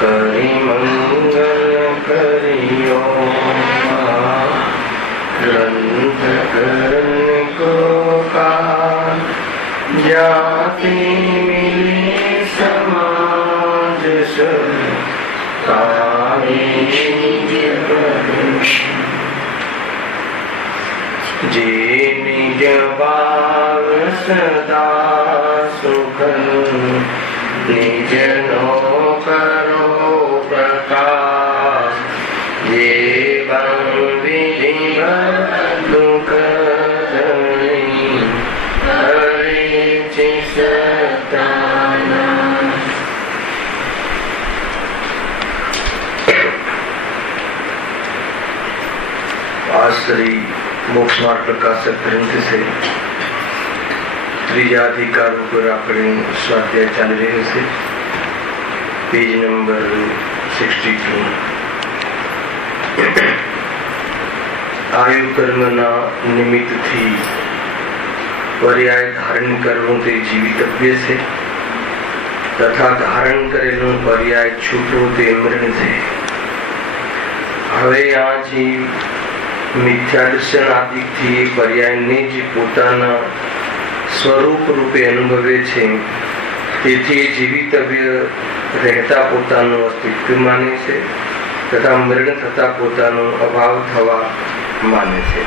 કરી મંગલ કરિયો ગ્રંથ કરણ કો કા જાતિ મિલી સમાજ જે નિજ ભાવ સદા સુખ નિજ નો કરો પ્રકાશ જીવન વિધિ દુઃખ श्री मोक्ष मार्ग प्रकाशक ग्रंथ से त्रीजा अधिकार पर अपने स्वाध्याय चाल रहे से पेज नंबर 62 आयु कर्मना निमित्त थी पर्याय धारण करवो ते जीवितव्य से तथा धारण करेलो पर्याय छूटो ते मरण से हवे आ जीव मिथ्या दर्शन आदि थी पर्याय ने जी पोताना स्वरूप रूपे अनुभवे छे तेथी जीवितव्य रहता पोतानो अस्तित्व माने छे तथा मरण थता पोतानो अभाव थवा माने छे।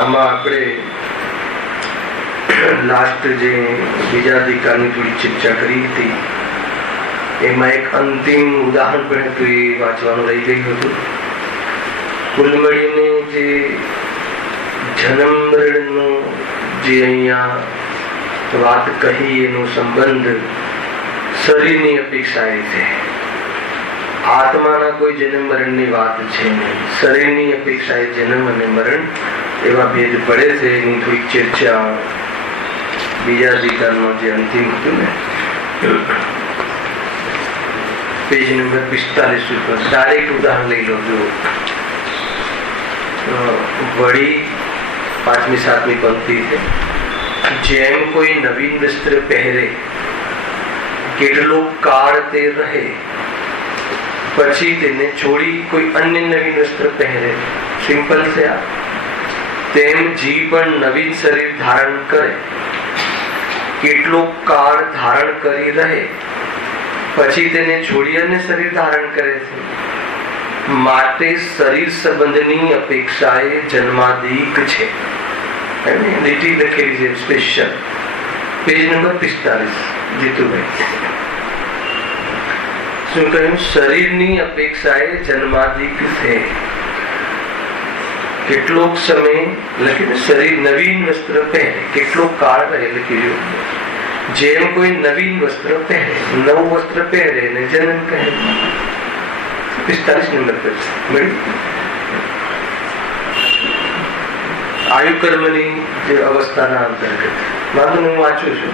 आमा आपणे लास्ट जे बीजा अधिकारनी थोड़ी चर्चा करी थी एमां एक अंतिम उदाहरण पण वांचवानुं रही गयुं हतुं। कुलमणीने जे जन्म मरणनो जे अहींया वात कही एनो संबंध शरीरनी अपेक्षाए छे। आत्माना कोई जन्म मरणनी वात छे नहीं, शरीरनी अपेक्षाए जन्म अने मरण एवा भेद पड़े छे। एनी थोड़ी चर्चा बीजा अधिकारमां जे अंतिम हतुं ने पेज नंबर 45 पर डायरेक्ट उदाहरण लई लो। जो बड़ी 5મી 7મી पंक्ति है। जेम कोई नवीन वस्त्र पहरे કેટલો કાળ તે રહે પછી તેને છોડી કોઈ અન્ય નવીન વસ્ત્ર પહેરે। સિમ્પલ છે આ। તેમ જીવ પણ નવીન શરીર ધારણ કરે કેટલો કાળ ધારણ કરી રહે પછી તેને છોડી અન્ય શરીર ધારણ કરે છે। माटे शरीर संबंधनी अपेक्षाए जन्मादिक छे। नीति लखेली छे स्पेशल पेज नंबर 45 जीतुभाई शुं कह्युं शरीरनी अपेक्षाए जन्मादिक छे। કેટલોક समय લખ્યું શરીર નવીન વસ્ત્ર પહેરે કેટલો કાળ રહે લખી રહ્યું। જેમ કોઈ નવીન વસ્ત્ર પહેરે નવું વસ્ત્ર પહેરે ને જન્મ કહે। 45 नंबर पर आयु कर्मनी अवस्थाना अंतर्गत मानो हूँ वाँचू छू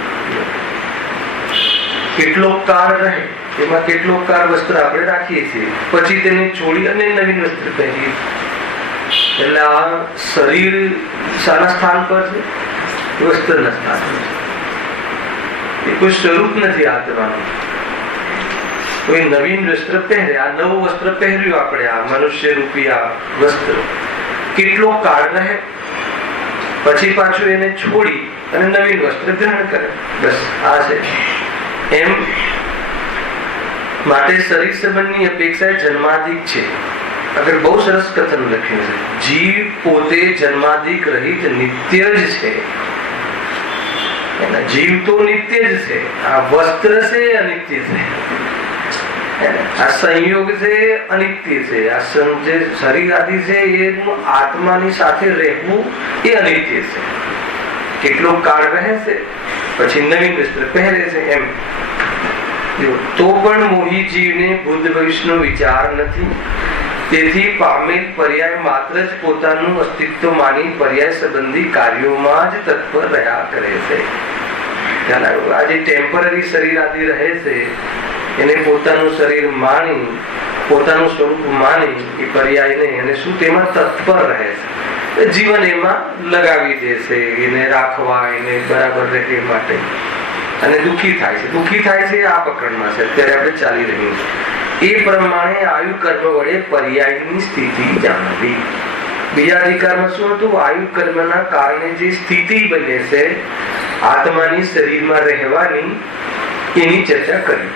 કેટલો કાળ રહે એમાં કેટલો કાળ વસ્ત્ર આપણે રાખીએ છીએ પછી તેને છોડી અને નવીન વસ્ત્ર પહેરીએ। એટલે આ શરીર સારા સ્થાન પર છે વસ્ત્રના સ્થાન પર એ કોઈ સ્વરૂપ નથી આત્માનું। कोई नवीन वस्त्र पहरे आ नवुं वस्त्र पहर्યું આપણે આ મનુષ્ય રૂપી આ વસ્ત્ર કેટલો કાળ રહે પછી પાછું એને છોડી અને નવીન વસ્ત્ર ગ્રહણ કરે। બસ આ છે એમ માટે શરીર સંબંધની અપેક્ષા જન્માદિક છે। અગર બહુ સરસ કથન લખ્યું છે જીવ પોતે જન્માદિક રહિત નિત્ય જ છે। જીવ તો નિત્ય જ છે આ વસ્ત્ર છે અનિત્ય છે। આ સંયોગ છે અનિત્ય છે। આ જે શરીર આદિ છે એ આત્માની સાથે રહેવું એ અનિત્ય છે। કેટલો કાળ રહે છે પછી નવીન વસ્ત્ર પહેરે છે એમ। તો પણ મોહી જીવને બુદ્ધ ભવિષ્યનો વિચાર નથી તેથી પામેલ પર્યાય માત્ર જ પોતાનું અસ્તિત્વ માની પર્યાય સંબંધી કાર્યોમાં જ તત્પર રહ્યા કરે છે। આ જે ટેમ્પરરી શરીર આદि રહે છે એને પોતાનું શરીર માની પોતાનું સ્વરૂપ માની એ પર્યાયને એને શું તેમાં તત્પર રહે છે। જીવન એમાં લગાવી દે છે એને રાખવા એને બરાબર રહે માટે। અને દુઃખી થાય છે. દુઃખી થાય છે આ પ્રકરણમાં છે, અત્યારે આપણે ચાલી રહ્યું છે. એ પ્રમાણે આયુ કર્મ વડે પર્યાયની સ્થિતિ જાણવી. બીજા અધિકારમાં શું હતું? આયુ કર્મના કારણે જે સ્થિતિ બને છે આત્માની શરીરમાં રહેવાની, એની ચર્ચા કરી.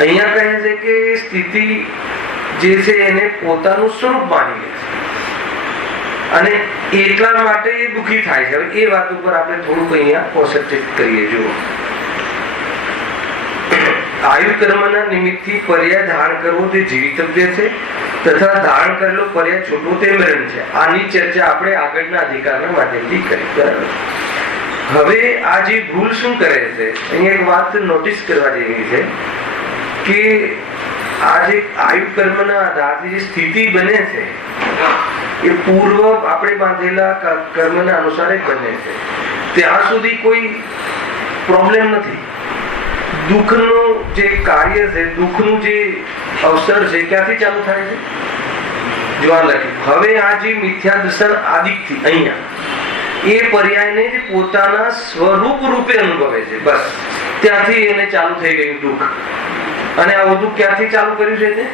અહીંયા કહે છે કે સ્થિતિ જે છે એને પોતાનું સ્વરૂપ માની લે છે અને એટલા માટે દુઃખી થાય છે. હવે એ વાત ઉપર આપણે થોડુંક અહીંયા કોન્સન્ટ્રેટ કરીએ. જુઓ, આયુ કર્મના નિમિત્તથી પર્યાય ધારણ કરવો તે જીવિતવ્ય છે તથા ધારણ કરેલો પર્યાય છૂટવો તે મરણ છે. આની ચર્ચા આપણે આગળના અધિકારના માધ્યમથી કરી. હવે આ જે ભૂલ શું કરે છે, અહીંયા એક વાત નોટિસ કરવા જેવી છે કે આ જે આયુ કર્મના આધારથી જે સ્થિતિ બને છે એ પૂર્વ આપણે બાંધેલા કર્મના અનુસાર જ બને છે. ત્યાં સુધી કોઈ પ્રોબ્લેમ નથી. દુઃખનું જે કાર્ય છે, દુઃખનું જે અવસર છે, ક્યાંથી ચાલુ થાય છે? જોવા લખ્યું. હવે આ જે મિથ્યા દર્શન આદિકથી અહીંયા એ પર્યાયને જ પોતાના સ્વરૂપ રૂપે અનુભવે છે. બસ ત્યાંથી એને ચાલુ થઈ ગયું દુઃખ. અને આ બધું ક્યાંથી ચાલુ કર્યું છે?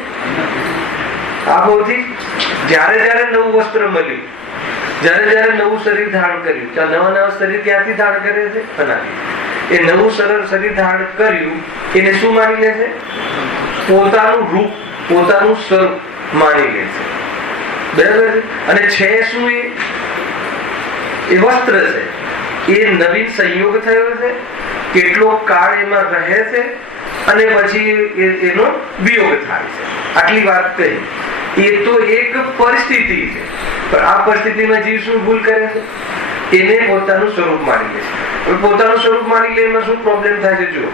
આ બહુથી જ્યારે જ્યારે નવું વસ્ત્ર મળ્યું, જ્યારે જ્યારે નવું શરીર ધારણ કર્યું, ત્યાં નવા શરીર ક્યાંથી ધારણ કરે છે? અનાદિ. એ નવું શરીર ધારણ કર્યું એને શું માની લે છે? પોતાનું રૂપ, પોતાનું સ્વરૂપ માની લે છે. બરાબર છે? અને છે શું? એ વસ્ત્ર છે. એ નવીન સંયોગ થયો છે, કેટલો કાળ એમાં રહે છે અને પછી એનો વિયોગ થાય છે. આટલી વાત કહી. એ તો એક પરિસ્થિતિ છે, પણ આ પરિસ્થિતિમાં જીવ શું ભૂલ કરે છે? એને પોતાનું સ્વરૂપ માની લે છે. હવે પોતાનું સ્વરૂપ માની લે એમાં શું પ્રોબ્લેમ થાય છે? જુઓ,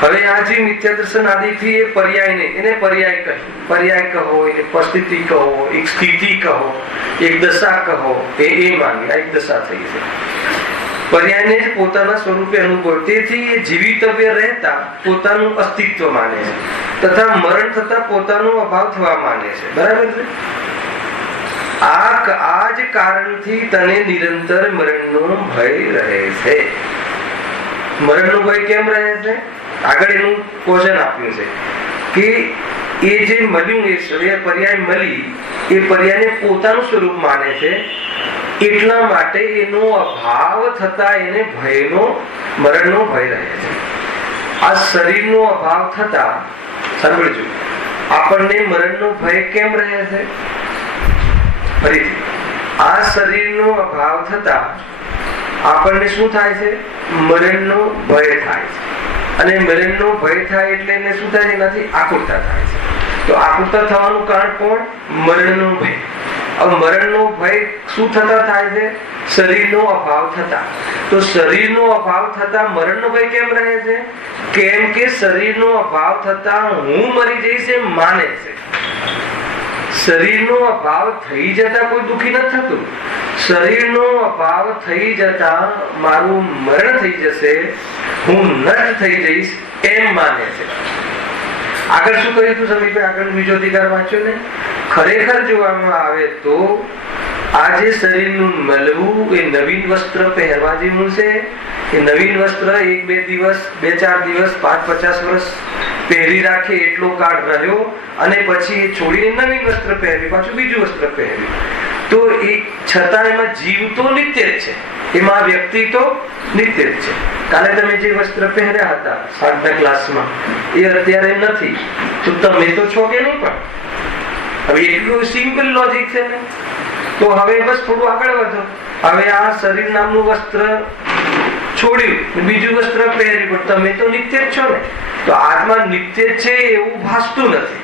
હવે આ જે મિથ્યા દર્શન આદિથી એ પર્યાયને, એને પર્યાય કહ્યું. પર્યાય કહો, એને પરિસ્થિતિ કહો, એક સ્થિતિ કહો, એક દશા કહો, એ માની. આ એક દશા થઈ છે. પર્યાયને જ પોતાના સ્વરૂપે અનુભવ. તેથી એ જીવિતવ્ય રહેતા પોતાનું અસ્તિત્વ માને છે તથા મરણ થતા પોતાનો અભાવ થવા માને છે. બરાબર છે? આ જ કારણથી તને નિરંતર મરણનો ભય રહે છે. મરણનો ભય કેમ રહે છે? આગળ એનું ક્વેશ્ચન આપ્યું છે કે એ જે મળ્યું, એ પર્યાય મળી, એ પર્યાયને પોતાનું સ્વરૂપ માને છે. એટલા માટે એનો અભાવ થતા એને ભયનો, મરણનો ભય રહે છે. આ શરીરનો અભાવ થતા, સાંભળજો, આપણને મરણનો ભય કેમ રહે છે? ફરીથી, આ શરીરનો અભાવ થતા આપણને શું થાય છે? મરણનો ભય થાય છે. અને મરણનો ભય થાય એટલે એને શું થાય? એનાથી આકુરતા થાય છે. તો આકુરતા થવાનું કારણ કોણ? મરણનો ભય. હવે મરણનો ભય શું થતા થાય છે? શરીરનો અભાવ થતા. તો શરીરનો અભાવ થતા મરણનો ભય કેમ રહે છે? કેમ કે શરીરનો અભાવ થતા હું મરી જઈશ એમ માને છે. શરીરનો અભાવ થઈ જતા કોઈ દુઃખી નથી થતું. શરીરનો અભાવ થઈ જતા મારું મરણ થઈ જશે, હું નષ્ટ થઈ જઈશ એમ માને છે. આગળ શું કહ્યું હતું સમીપભાઈ? આગળ બીજો અધિકાર વાંચ્યો ને? ખરેખર જોવામાં આવે તો આ જે શરીરનું મળવું એ નવીન વસ્ત્ર પહેરવા જેવું છે. એ નવીન વસ્ત્ર 1-2 દિવસ, 2-4 દિવસ, 5-50 વર્ષ પહેરી રાખે એટલો કાળ રહ્યો અને પછી એ છોડીને નવીન વસ્ત્ર પહેર્યું, પાછું બીજું વસ્ત્ર પહેર્યું. તો એ છતાં એમાં જીવ તો નિત્ય જ છે, એમાં વ્યક્તિ તો નિત્ય જ છે. કાલે તમે જે વસ્ત્ર પહેર્યા હતા સાતના ક્લાસમાં એ અત્યારે નથી, તો તમે તો છો કે નહીં? પણ હવે એટલું સિમ્પલ લોજિક છે ને. તો હવે બસ થોડું આગળ વધો. હવે આ શરીર નામનું વસ્ત્ર છોડ્યું, બીજું વસ્ત્ર પહેર્યું, પણ તમે તો નિત્ય જ છો ને. તો આત્મા નિત્ય છે એવું ભાસતું નથી.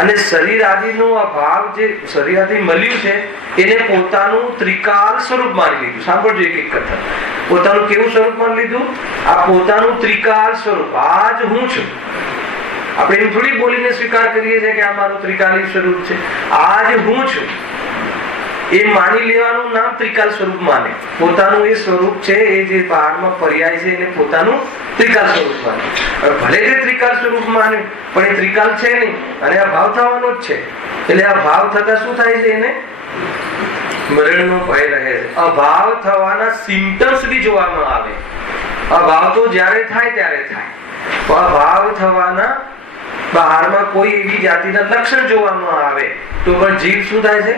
અને શરીર આદિનો અભાવ, જે શરીર આદિ મળ્યું છે એને પોતાનું ત્રિકાલ સ્વરૂપ માની લીધું. સાંભળજો એક એક કથા. પોતાનું કેવું સ્વરૂપ માની લીધું? આ પોતાનું ત્રિકાલ સ્વરૂપ. આ જ હું છું. આપણે એમ થોડી બોલીને સ્વીકાર કરીએ છીએ કે આ મારું ત્રિકાલી સ્વરૂપ છે. આ જ હું છું એ માની લેવાનું નામ ત્રિકાલ સ્વરૂપ માને. પોતાનું એ સ્વરૂપ છે, એ જે બહારમાં પર્યાય છે એને પોતાનું ત્રિકાલ સ્વરૂપ માને. ભલે તે ત્રિકાલ સ્વરૂપ માને પણ એ ત્રિકાલ છે નહીં અને આ ભાવ થવાનો જ છે. એટલે આ ભાવ થતા શું થાય છે? એને મરણનો ભય રહે છે. અભાવ થવાના સિમ્પટમ્સ બી જોવામાં આવે. અભાવ તો જ્યારે થાય ત્યારે થાય. અભાવ થવાના બહારમાં કોઈ એવી જાતિના લક્ષણ જોવામાં આવે તો પણ જીવ શું થાય છે?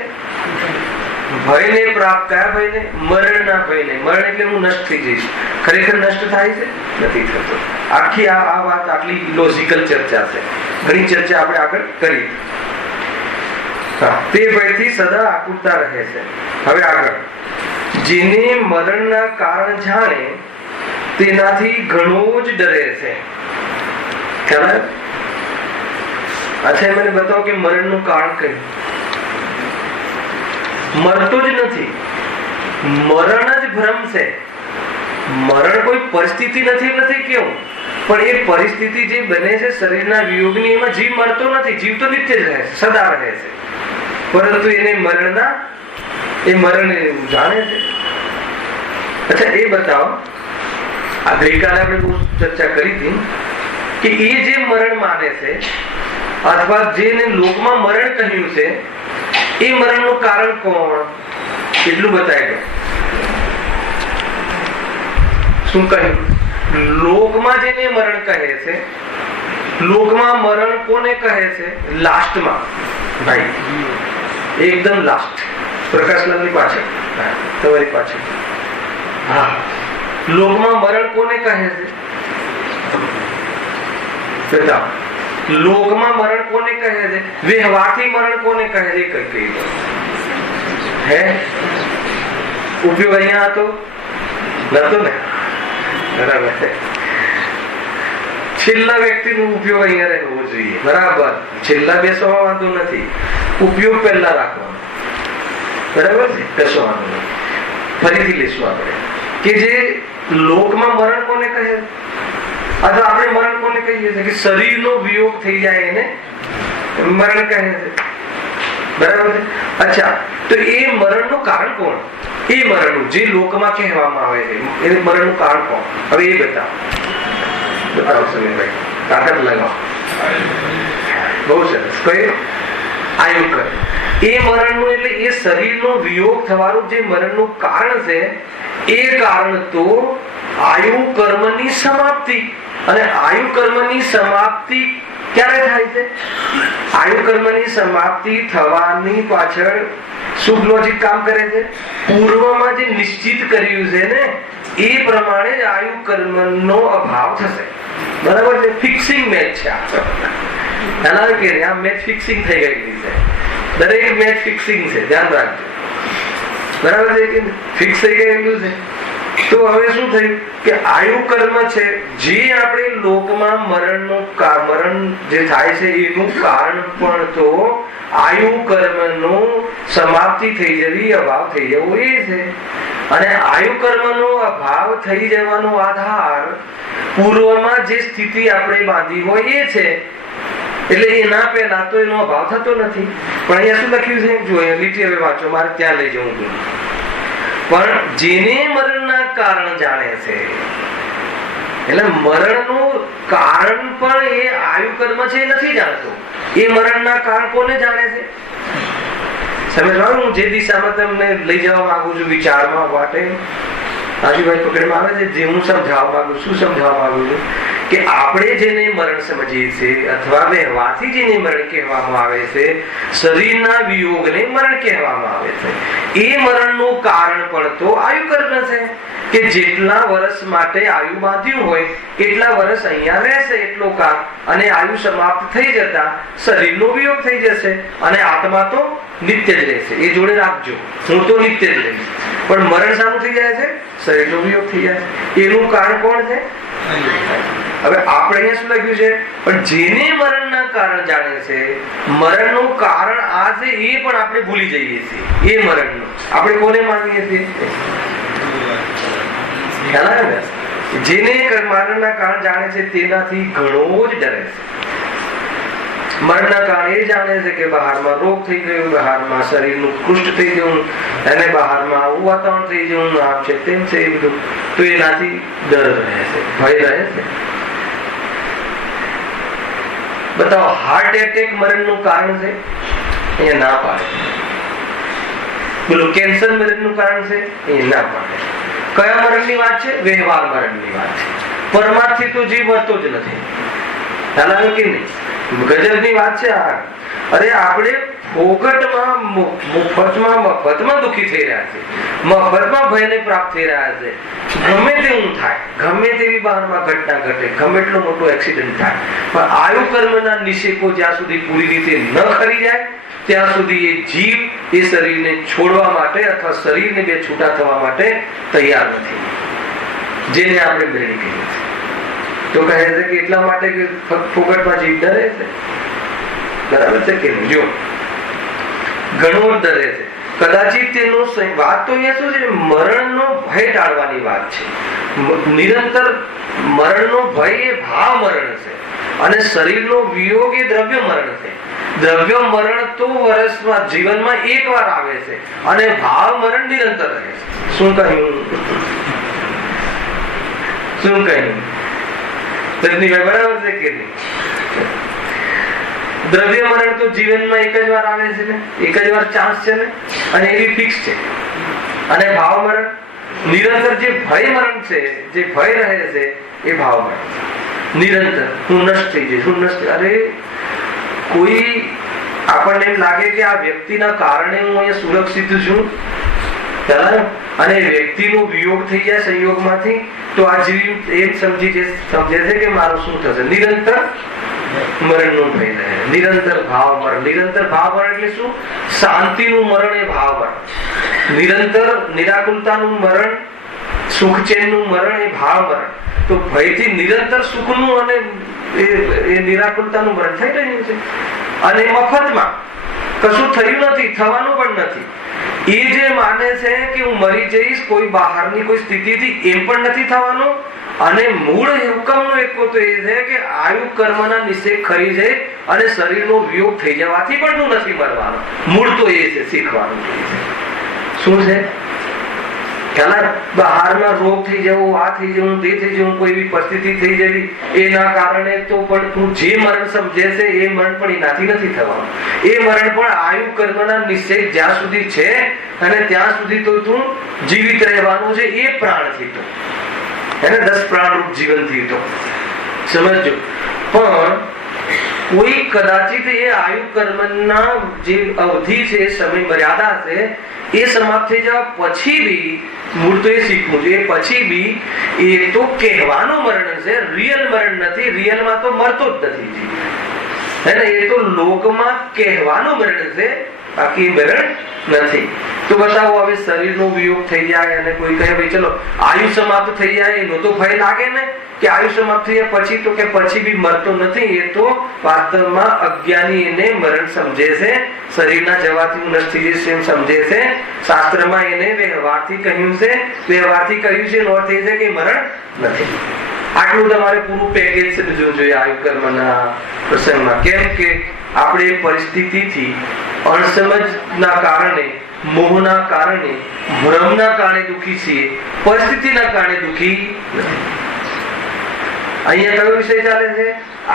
ભયને પ્રાપ્ત. કયા ભયને? મરણના ભયને. મરણ એટલે હું નષ્ટ થઈ જઈશ. ખરેખર નષ્ટ થાય છે? નથી થતો. આખી આ વાત આટલી લોજિકલ ચર્ચા છે. ઘણી ચર્ચા આપણે આગળ કરી. તે ભયથી સદા આકુરતા રહે છે. હવે આગળ, જેને મરણના કારણ જાણે તેનાથી ઘણો જ ડરે છે. ખ્યાલ? અચ્છા, મને બતાવો કે મરણનું કારણ કયું? મરતો જ નથી. મરણ જ ભ્રમ છે. મરણ કોઈ પરિસ્થિતિ નથી કેવું, પણ એ પરિસ્થિતિ જે બને છે શરીરના વિયોગની, એમાં જીવ મરતો નથી. જીવ તો નિત્ય જ રહે છે, સદા રહે છે. પરંતુ એને મરણ જાણે છે. અચ્છા, એ બતાવો. આ ગઈકાલે આપણે બહુ ચર્ચા કરી હતી કે એ જે મરણ માને છે અથવા જેને લોકમાં મરણ કહ્યું છે, એ મરણનું કારણ કોણ? એટલું બતાવી દો. શું કહ્યું? લોકમાં જેને મરણ કહે છે, લોકમાં મરણ કોને કહે છે? લાસ્ટમાં ભાઈ, એકદમ લાસ્ટ. પ્રકાશલાલની પાછળ, તમારી પાછળ. હા, લોકમાં મરણ કોને કહે છે? બતાવો. લોકમાં મરણ કોને કહે છે? વ્યવહારથી મરણ કોને કહે છે? કઈ કઈ હે ઉપયોગ અહીંયા હતો નતો ને? બરાબર. છેલ્લા વ્યક્તિનો ઉપયોગ અહીંયા રહેવો જોઈએ. બરાબર. છેલ્લા બેસવામાં વાંધો નથી, ઉપયોગ પહેલા રાખવાનો. બરાબર છે? કશો વાંધો નહીં. ફરીથી લેશું આપણે કે જે લોકમાં મરણ કોને કહે છે, અથવા આપણે મરણ કોને કહીએ છીએ? કે શરીરનો વિયોગ થઈ જાય એને મરણ કહે છે. બરાબર છે? અચ્છા, તો એ મરણનું કારણ કોણ? એ મરણનું જે લોકમાં કહેવામાં આવે છે, એ મરણનું કારણ કોણ? હવે એ બતાવો સમીરભાઈ, તાકાત લગાવો. બહુ સરસ. કયું? આયુકર. એ મરણનું એટલે એ શરીરનો વિયોગ થવાનું જે મરણનું કારણ છે, એ કારણ તો આયુ કર્મની સમાપ્તિ. અને આયુ કર્મની સમાપ્તિ ક્યારે થાય છે? આયુ કર્મની સમાપ્તિ થવાની પાછળ શું લોજિક કામ કરે છે? પૂર્વમાં જે નિશ્ચિત કર્યું છે ને, એ પ્રમાણે જ આયુ કર્મનો અભાવ થશે. બરાબર છે? ફિક્સિંગ મેચ છે આ મેચ ફિક્સિંગ થઈ ગયેલી છે. દરેક મેચ ફિક્સિંગ છે, ધ્યાન રાખજો. બરાબર છે કે ફિક્સ થઈ ગયેલું છે. તો હવે શું થયું કે આયુ કર્મ છે, જે આપણે લોકમાં મરણ જે થાય છે એનું કારણ પણ તો આયુ કર્મનું સમાપ્તિ થઈ જવી, અભાવ થઈ જવો એ છે. અને આયુ કર્મનો અભાવ થઈ જવાનો આધાર પૂર્વમાં જે સ્થિતિ આપણે બાંધી હોય એ છે. એટલે એના પહેલા તો એનો અભાવ થતો નથી. પણ અહીંયા શું લખ્યું છે? જો લીટી હવે વાંચો, મારે ત્યાં લઈ જવું હતું. પણ જેને મરણના કારણ જાણે છે, એટલે મરણનું કારણ પણ એ આયુ કર્મ છે એ નથી જાણતો. એ મરણના કારણ કોને જાણે છે? સમજવાનું? હું જે દિશામાં તમને લઈ જવા માંગુ છું વિચારમાં માટે, આજુભાઈ પકડમાં આવે છે, જે હું સમજાવવા માંગુ છું, સમજાવવા માંગુ છું કે આપણે જેને મરણ સમજીએ છીએ અથવા વ્યવહારથી જેને મરણ કહેવામાં આવે છે, શરીરના વિયોગને મરણ કહેવામાં આવે છે. એ મરણનું કારણ પણ તો આયુ કર્મ છે કે જેટલા વર્ષ માટે આયુ બાંધ્યું હોય એટલા વર્ષ અહીંયા રહેશે એટલો કાળ, અને આયુ સમાપ્ત થઈ જતા શરીરનો વિયોગ થઈ જશે, અને આત્મા તો નિત્ય જ રહેશે. એ જોડે રાખજો, હું તો નિત્ય જ રહીશ. પણ મરણ શાનું થઈ જાય છે? શરીરનો વિયોગ થઈ જાય છે. એનું કારણ કોણ છે? હવે આપણે અહીંયા શું લખ્યું છે? પણ જેને મરણના કારણ જાણે છે, મરણનું કારણ આ છે એ પણ આપણે ભૂલી જઈએ છીએ. એ મરણનું આપણે કોને માનીએ છીએ? ખ્યાલ આવે ને? જેને મરણના કારણ જાણે છે તેનાથી ઘણો જ ડરે છે. મરણના કારણ એ જાણે છે કે બહારમાં રોગ થઈ ગયો, બહારમાં શરીરનું કૃષ્ટ થઈ જવું, અને બહારમાં આવું વાતાવરણ થઈ જવું, આમ છે તેમ છે, એ બધું. તો એનાથી ડર રહે છે, ભય રહે છે. બતાવો, હાર્ટ એટેક મરણનું કારણ છે? અહીંયા ના પાડે. બોલો, કેન્સર મરણનું કારણ છે? અહીંયા ના પાડે. કયા મરણની વાત છે? વ્યવહાર મરણની વાત છે. પરમાર્થથી તો જીવ મરતો જ નથી. ખ્યાલ આવ્યો કે નહીં? ગજબની વાત છે આ. અરે આપણે ફોગટમાં મફતમાં દુઃખી થઈ રહ્યા છે, મફતમાં ભયને પ્રાપ્ત થઈ રહ્યા છે. ગમે તેવું થાય, ગમે તેવી બહારમાં ઘટના ઘટે, ગમે એટલો મોટો એક્સિડન્ટ થાય, પણ આયુ કર્મના નિષેકો જ્યાં સુધી પૂરી રીતે ન ખરી જાય ત્યાં સુધી એ જીવ એ શરીરને છોડવા માટે અથવા શરીરને બે છૂટા થવા માટે તૈયાર નથી, જેને આપણે મેળી કહીએ છીએ. તો કહે છે કે એટલા માટે કે ફોગટમાં જીવ ડરે છે. બરાબર છે કે નહીં? જો ઘણો ડરે છે. કદાચિત તેનો વાત તો એ શું છે? મરણનો ભય ટાળવાની વાત છે. નિરંતર મરણનો ભય એ ભાવ મરણ છે અને શરીરનો વિયોગ એ દ્રવ્ય મરણ છે. દ્રવ્ય મરણ તો વર્ષમાં જીવનમાં એક વાર આવે છે અને ભાવ મરણ નિરંતર રહે છે. શું કહ્યું? શું કહ્યું? બરાબર છે કે નહીં? દ્રવ્ય મરણ તો જીવનમાં એક જ વાર આવે છે ને, એક જ વાર ચાન્સ છે ને, અને એ ફિક્સ છે. અને ભાવ મરણ નિરંતર જે ભય મરણ છે, જે ભય રહે છે એ ભાવ મરણ નિરંતર. હું નષ્ટ થઈ જઈશ, હું નષ્ટ. અરે કોઈ આપણને એમ લાગે કે આ વ્યક્તિના કારણે હું અહીંયા સુરક્ષિત છું, અને વ્યક્તિનો વિયોગ થઈ જાય સંયોગમાંથી, તો આ જીવ એમ સમજે છે કે મારું શું થશે? નિરંતર મરણનો ભય રહે, નિરંતર ભાવ મરણ. નિરંતર ભાવ મરણ એટલે શું? શાંતિનું મરણ એ ભાવ મરણ. નિરંતર નિરાકુલતાનું મરણ, સુખ ચેનનું મરણ એ ભાવ મરણ. તો ભયથી નિરંતર સુખનું અને એ નિરાકુલતાનું મરણ થઈ રહ્યું છે. અને મફતમાં કશું થયું નથી, થવાનું પણ નથી. એ જે માને છે કે હું મરી જઈશ કોઈ બહારની કોઈ સ્થિતિથી, એમ પણ નથી થવાનું. અને મૂળ હુકમનો એક તો એ છે કે આયુ કર્મના નિષેધ ખરી જાય અને શરીરનો વિયોગ થઈ જવાથી પણ તું નથી મરવાનો. મૂળ તો એ છે, શીખવાનું. શું છે? બહારમાં રોગ થઈ જવો, આ થઈ જવું, તે થઈ જવું, કોઈ એવી પરિસ્થિતિ થઈ જવી, એના કારણે તો પણ તું જે મરણ સમજે છે એ મરણ પણ એનાથી નથી થવાનું. એ મરણ પણ આયુ કર્મના નિષેધ જ્યાં સુધી છે અને ત્યાં સુધી તો તું જીવિત રહેવાનું છે. એ પ્રાણથી તો એને 10 પ્રાણરૂપ જીવનથી તો સમજો. પણ કોઈ કદાચિત એ આયુ કર્મના જે અવધિ છે, સમય મર્યાદા છે, એ સમાપ્ત થઈ જવા પછી બી મૂળ તો એ શીખવું છે. એ પછી બી એ તો કહેવાનું મરણ છે, રિયલ મરણ નથી. રિયલમાં તો મરતો જ નથી, હે ને? એ તો લોકમાં કહેવાનું મરણ છે, બાકી મરણ નથી. તો બતાવો, હવે શરીરનો વિયોગ થઈ જાય અને કોઈ કહે ભાઈ ચલો આયુ સમાપ્ત થઈ જાય, એનો તો ભય લાગે ને કે આયુ સમાપ્ત થઈ જાય પછી તો કે પછી બી મરતો નથી. એ તો વાસ્તવમાં અજ્ઞાની એને મરણ સમજે છે, શરીરના જવાથી હું નષ્ટ થઈ જઈશ એમ સમજે છે. શાસ્ત્રમાં એને વ્યવહારથી કહ્યું છે, વ્યવહારથી કહ્યું છે, એનો અર્થ એ છે કે મરણ નથી. આટલું તમારે પૂરું પેકેજ સમજવું જોઈએ આયુ કર્મના પ્રસંગમાં. કેમ કે આપણે પરિસ્થિતિથી અણસમજના કારણે, મોહના કારણે, ભ્રમના કારણે દુઃખી છીએ, પરિસ્થિતિના કારણે દુઃખી નથી. અહીંયા કયો વિષય ચાલે છે?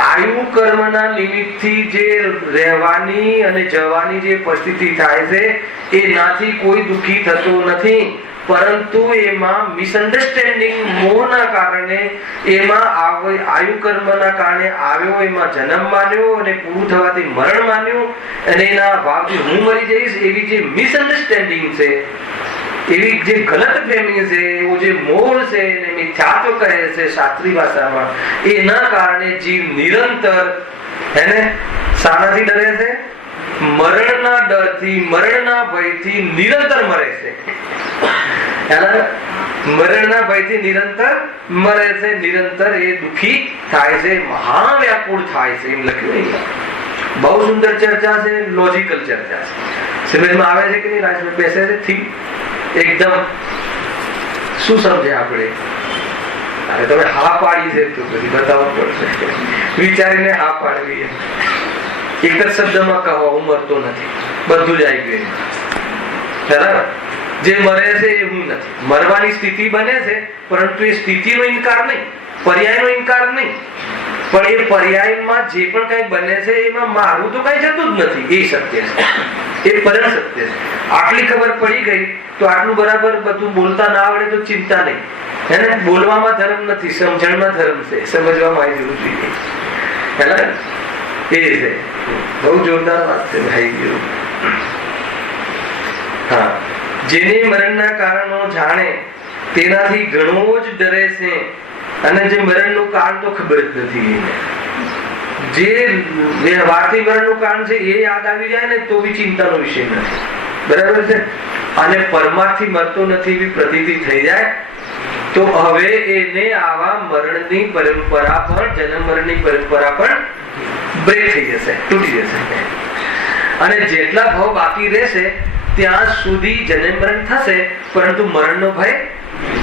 આયુ કર્મના નિમિત્તથી જે રહેવાની અને જવાની જે પરિસ્થિતિ થાય છે એનાથી કોઈ દુઃખી થતો નથી. પરંતુ એમાં મિસઅન્ડરસ્ટેન્ડિંગ, મોહના કારણે, એમાં આયુ કર્મના કારણે આવ્યો, એમાં જન્મ માન્યો અને પૂરું થવાથી મરણ માન્યું, અને એના ભાવથી હું મરી જઈશ, એવી જે મિસઅન્ડરસ્ટેન્ડિંગ છે, એવી જે ગલત ફેમી છે, એવો જે મોહ છે, એને મિથ્યાત્વ કહે છે શાસ્ત્રી ભાષામાં. એના કારણે જીવ નિરંતર એને શાનાથી ડરે છે? મરણના ડરથી, મરણના ભયથી નિરંતર મરે છે. મરણના ભયથી નિરંતર મરે છે, નિરંતર એ દુઃખી થાય છે, મહાવ્યાકુળ થાય છે. એમ લખ્યું. બહુ સુંદર ચર્ચા છે, લોજિકલ ચર્ચા છે. સમજમાં આવે છે કે નહીં? રાજમાં બેસે છે થીમ એકદમ શું સમજે આપણે? અરે તમે હા પાડી છે તો પછી બતાવવું પડશે. વિચારીને હા પાડવી. એક જ શબ્દમાં કહો હું મરતો નથી, બધું જ આવી ગયું. બરાબર? જે મરે છે એ હું નથી. મરવાની સ્થિતિ બને છે, પરંતુ એ સ્થિતિનો ઇનકાર નહીં, પર્યાયનો ઇનકાર નહીં. પણ એ પર્યાયમાં જે પણ કઈ બને છે એમાં મારું તો કઈ જતું જ નથી. એ સત્ય છે. એ પરમ સત્ય છે. આટલી ખબર પડી ગઈ તો આટલું બરાબર બધું બોલતા ના આવડે તો ચિંતા નહીં. એને બોલવામાં ધર્મ નથી, સમજણમાં ધર્મ છે. સમજવામાં આવી જવું જોઈએ. એ છે બહુ જોરદાર વાત છે ભાઈ. હા, જેને મરણના કારણો જાણે તેનાથી ઘણો જ ડરે છે, અને જે મરણનું કારણ તો ખબર જ નથી. જે વ્યવહારથી મરણનું કારણ છે એ યાદ આવી જાય ને તો બી ચિંતાનો વિષય નથી. બરાબર છે. અને પરમાર્થથી મરતો નથી એવી પ્રતીતિ થઈ જાય તો હવે એને આવા મરણની પરંપરા પણ, જન્મ મરણની પરંપરા પણ બ્રેક થઈ જશે, તૂટી જશે. અને જેટલા ભાવ બાકી રહેશે ત્યાં સુધી જન્મ મરણ થશે, પરંતુ મરણનો ભય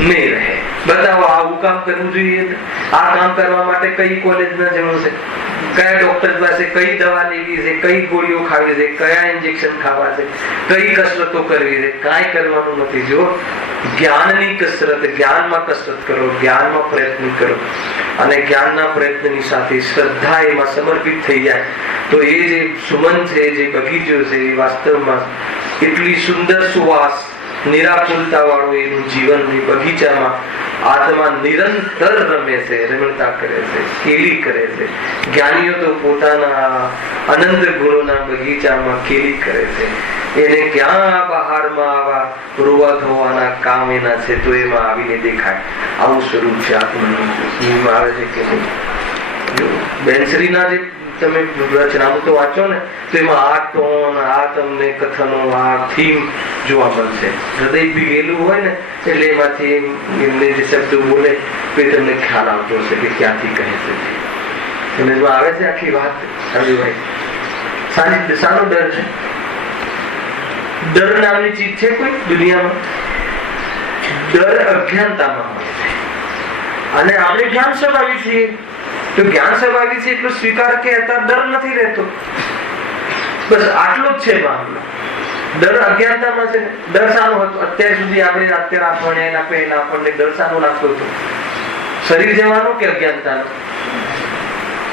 નહીં રહે. બતાવો આવું કામ કરવું જોઈએ, આ કામ કરવા માટે કઈ કોલેજમાં જવું છે, કયા ડોક્ટર પાસે કઈ દવા લેવી છે, કઈ ગોળીઓ ખાવી છે, કયા ઇન્જેક્શન ખાવા છે, કઈ કસરતો કરવી છે, કાંઈ કરવાનું નથી. જો જ્ઞાનની કસરત, જ્ઞાનમાં કસરત કરો, જ્ઞાનમાં પ્રયત્ન કરો, અને જ્ઞાનના પ્રયત્નની સાથે શ્રદ્ધા એમાં સમર્પિત થઈ જાય તો એ જે સુમન છે, જે બગીચો છે, એ વાસ્તવમાં એટલી સુંદર સુવાસ, નિરાકુલતા વાળું એનું જીવન બગીચામાં આત્મા નિરંતર રમે છે, રમણતા કરે છે, કેલી કરે છે. જ્ઞાનીઓ તો પોતાના અનંત ગુણોના બગીચામાં કેલી કરે છે. એને ક્યાં બહારમાં આવા રોવા ધોવાના કામ એના છે તો એમાં આવીને દેખાય. આવું સ્વરૂપ છે આત્માનું. આવે છે કે નહીં? બેનશ્રીના જે તમે રચનાઓ તો વાંચો ને તો એમાં આ ટોન, આ તમને કથનો, આ થીમ જોવા મળશે. હૃદય ભીગેલું હોય ને એટલે એમાંથી એમને જે શબ્દો બોલે તો એ તમને ખ્યાલ આવતો હશે કે ક્યાંથી કહે છે. સમજમાં આવે છે આખી વાત? ભાઈ શાનો ડર છે? ડર નામની ચીજ છે કોઈ દુનિયામાં? ડર અજ્ઞાનતામાં હોય છે. અને આપણે જ્ઞાન સ્વભાવી છીએ તો જ્ઞાન સ્વભાવી છે એટલો સ્વીકાર કે અત્યારે ડર નથી રહેતો. બસ આટલો જ છે મામલો. ડર અજ્ઞાનતામાં છે. ડર શાનો હતો? અત્યાર સુધી આપણે આપણને એના પહેલા આપણને ડર શાનો લાગતો હતો? શરીર જવાનો કે અજ્ઞાનતાનો?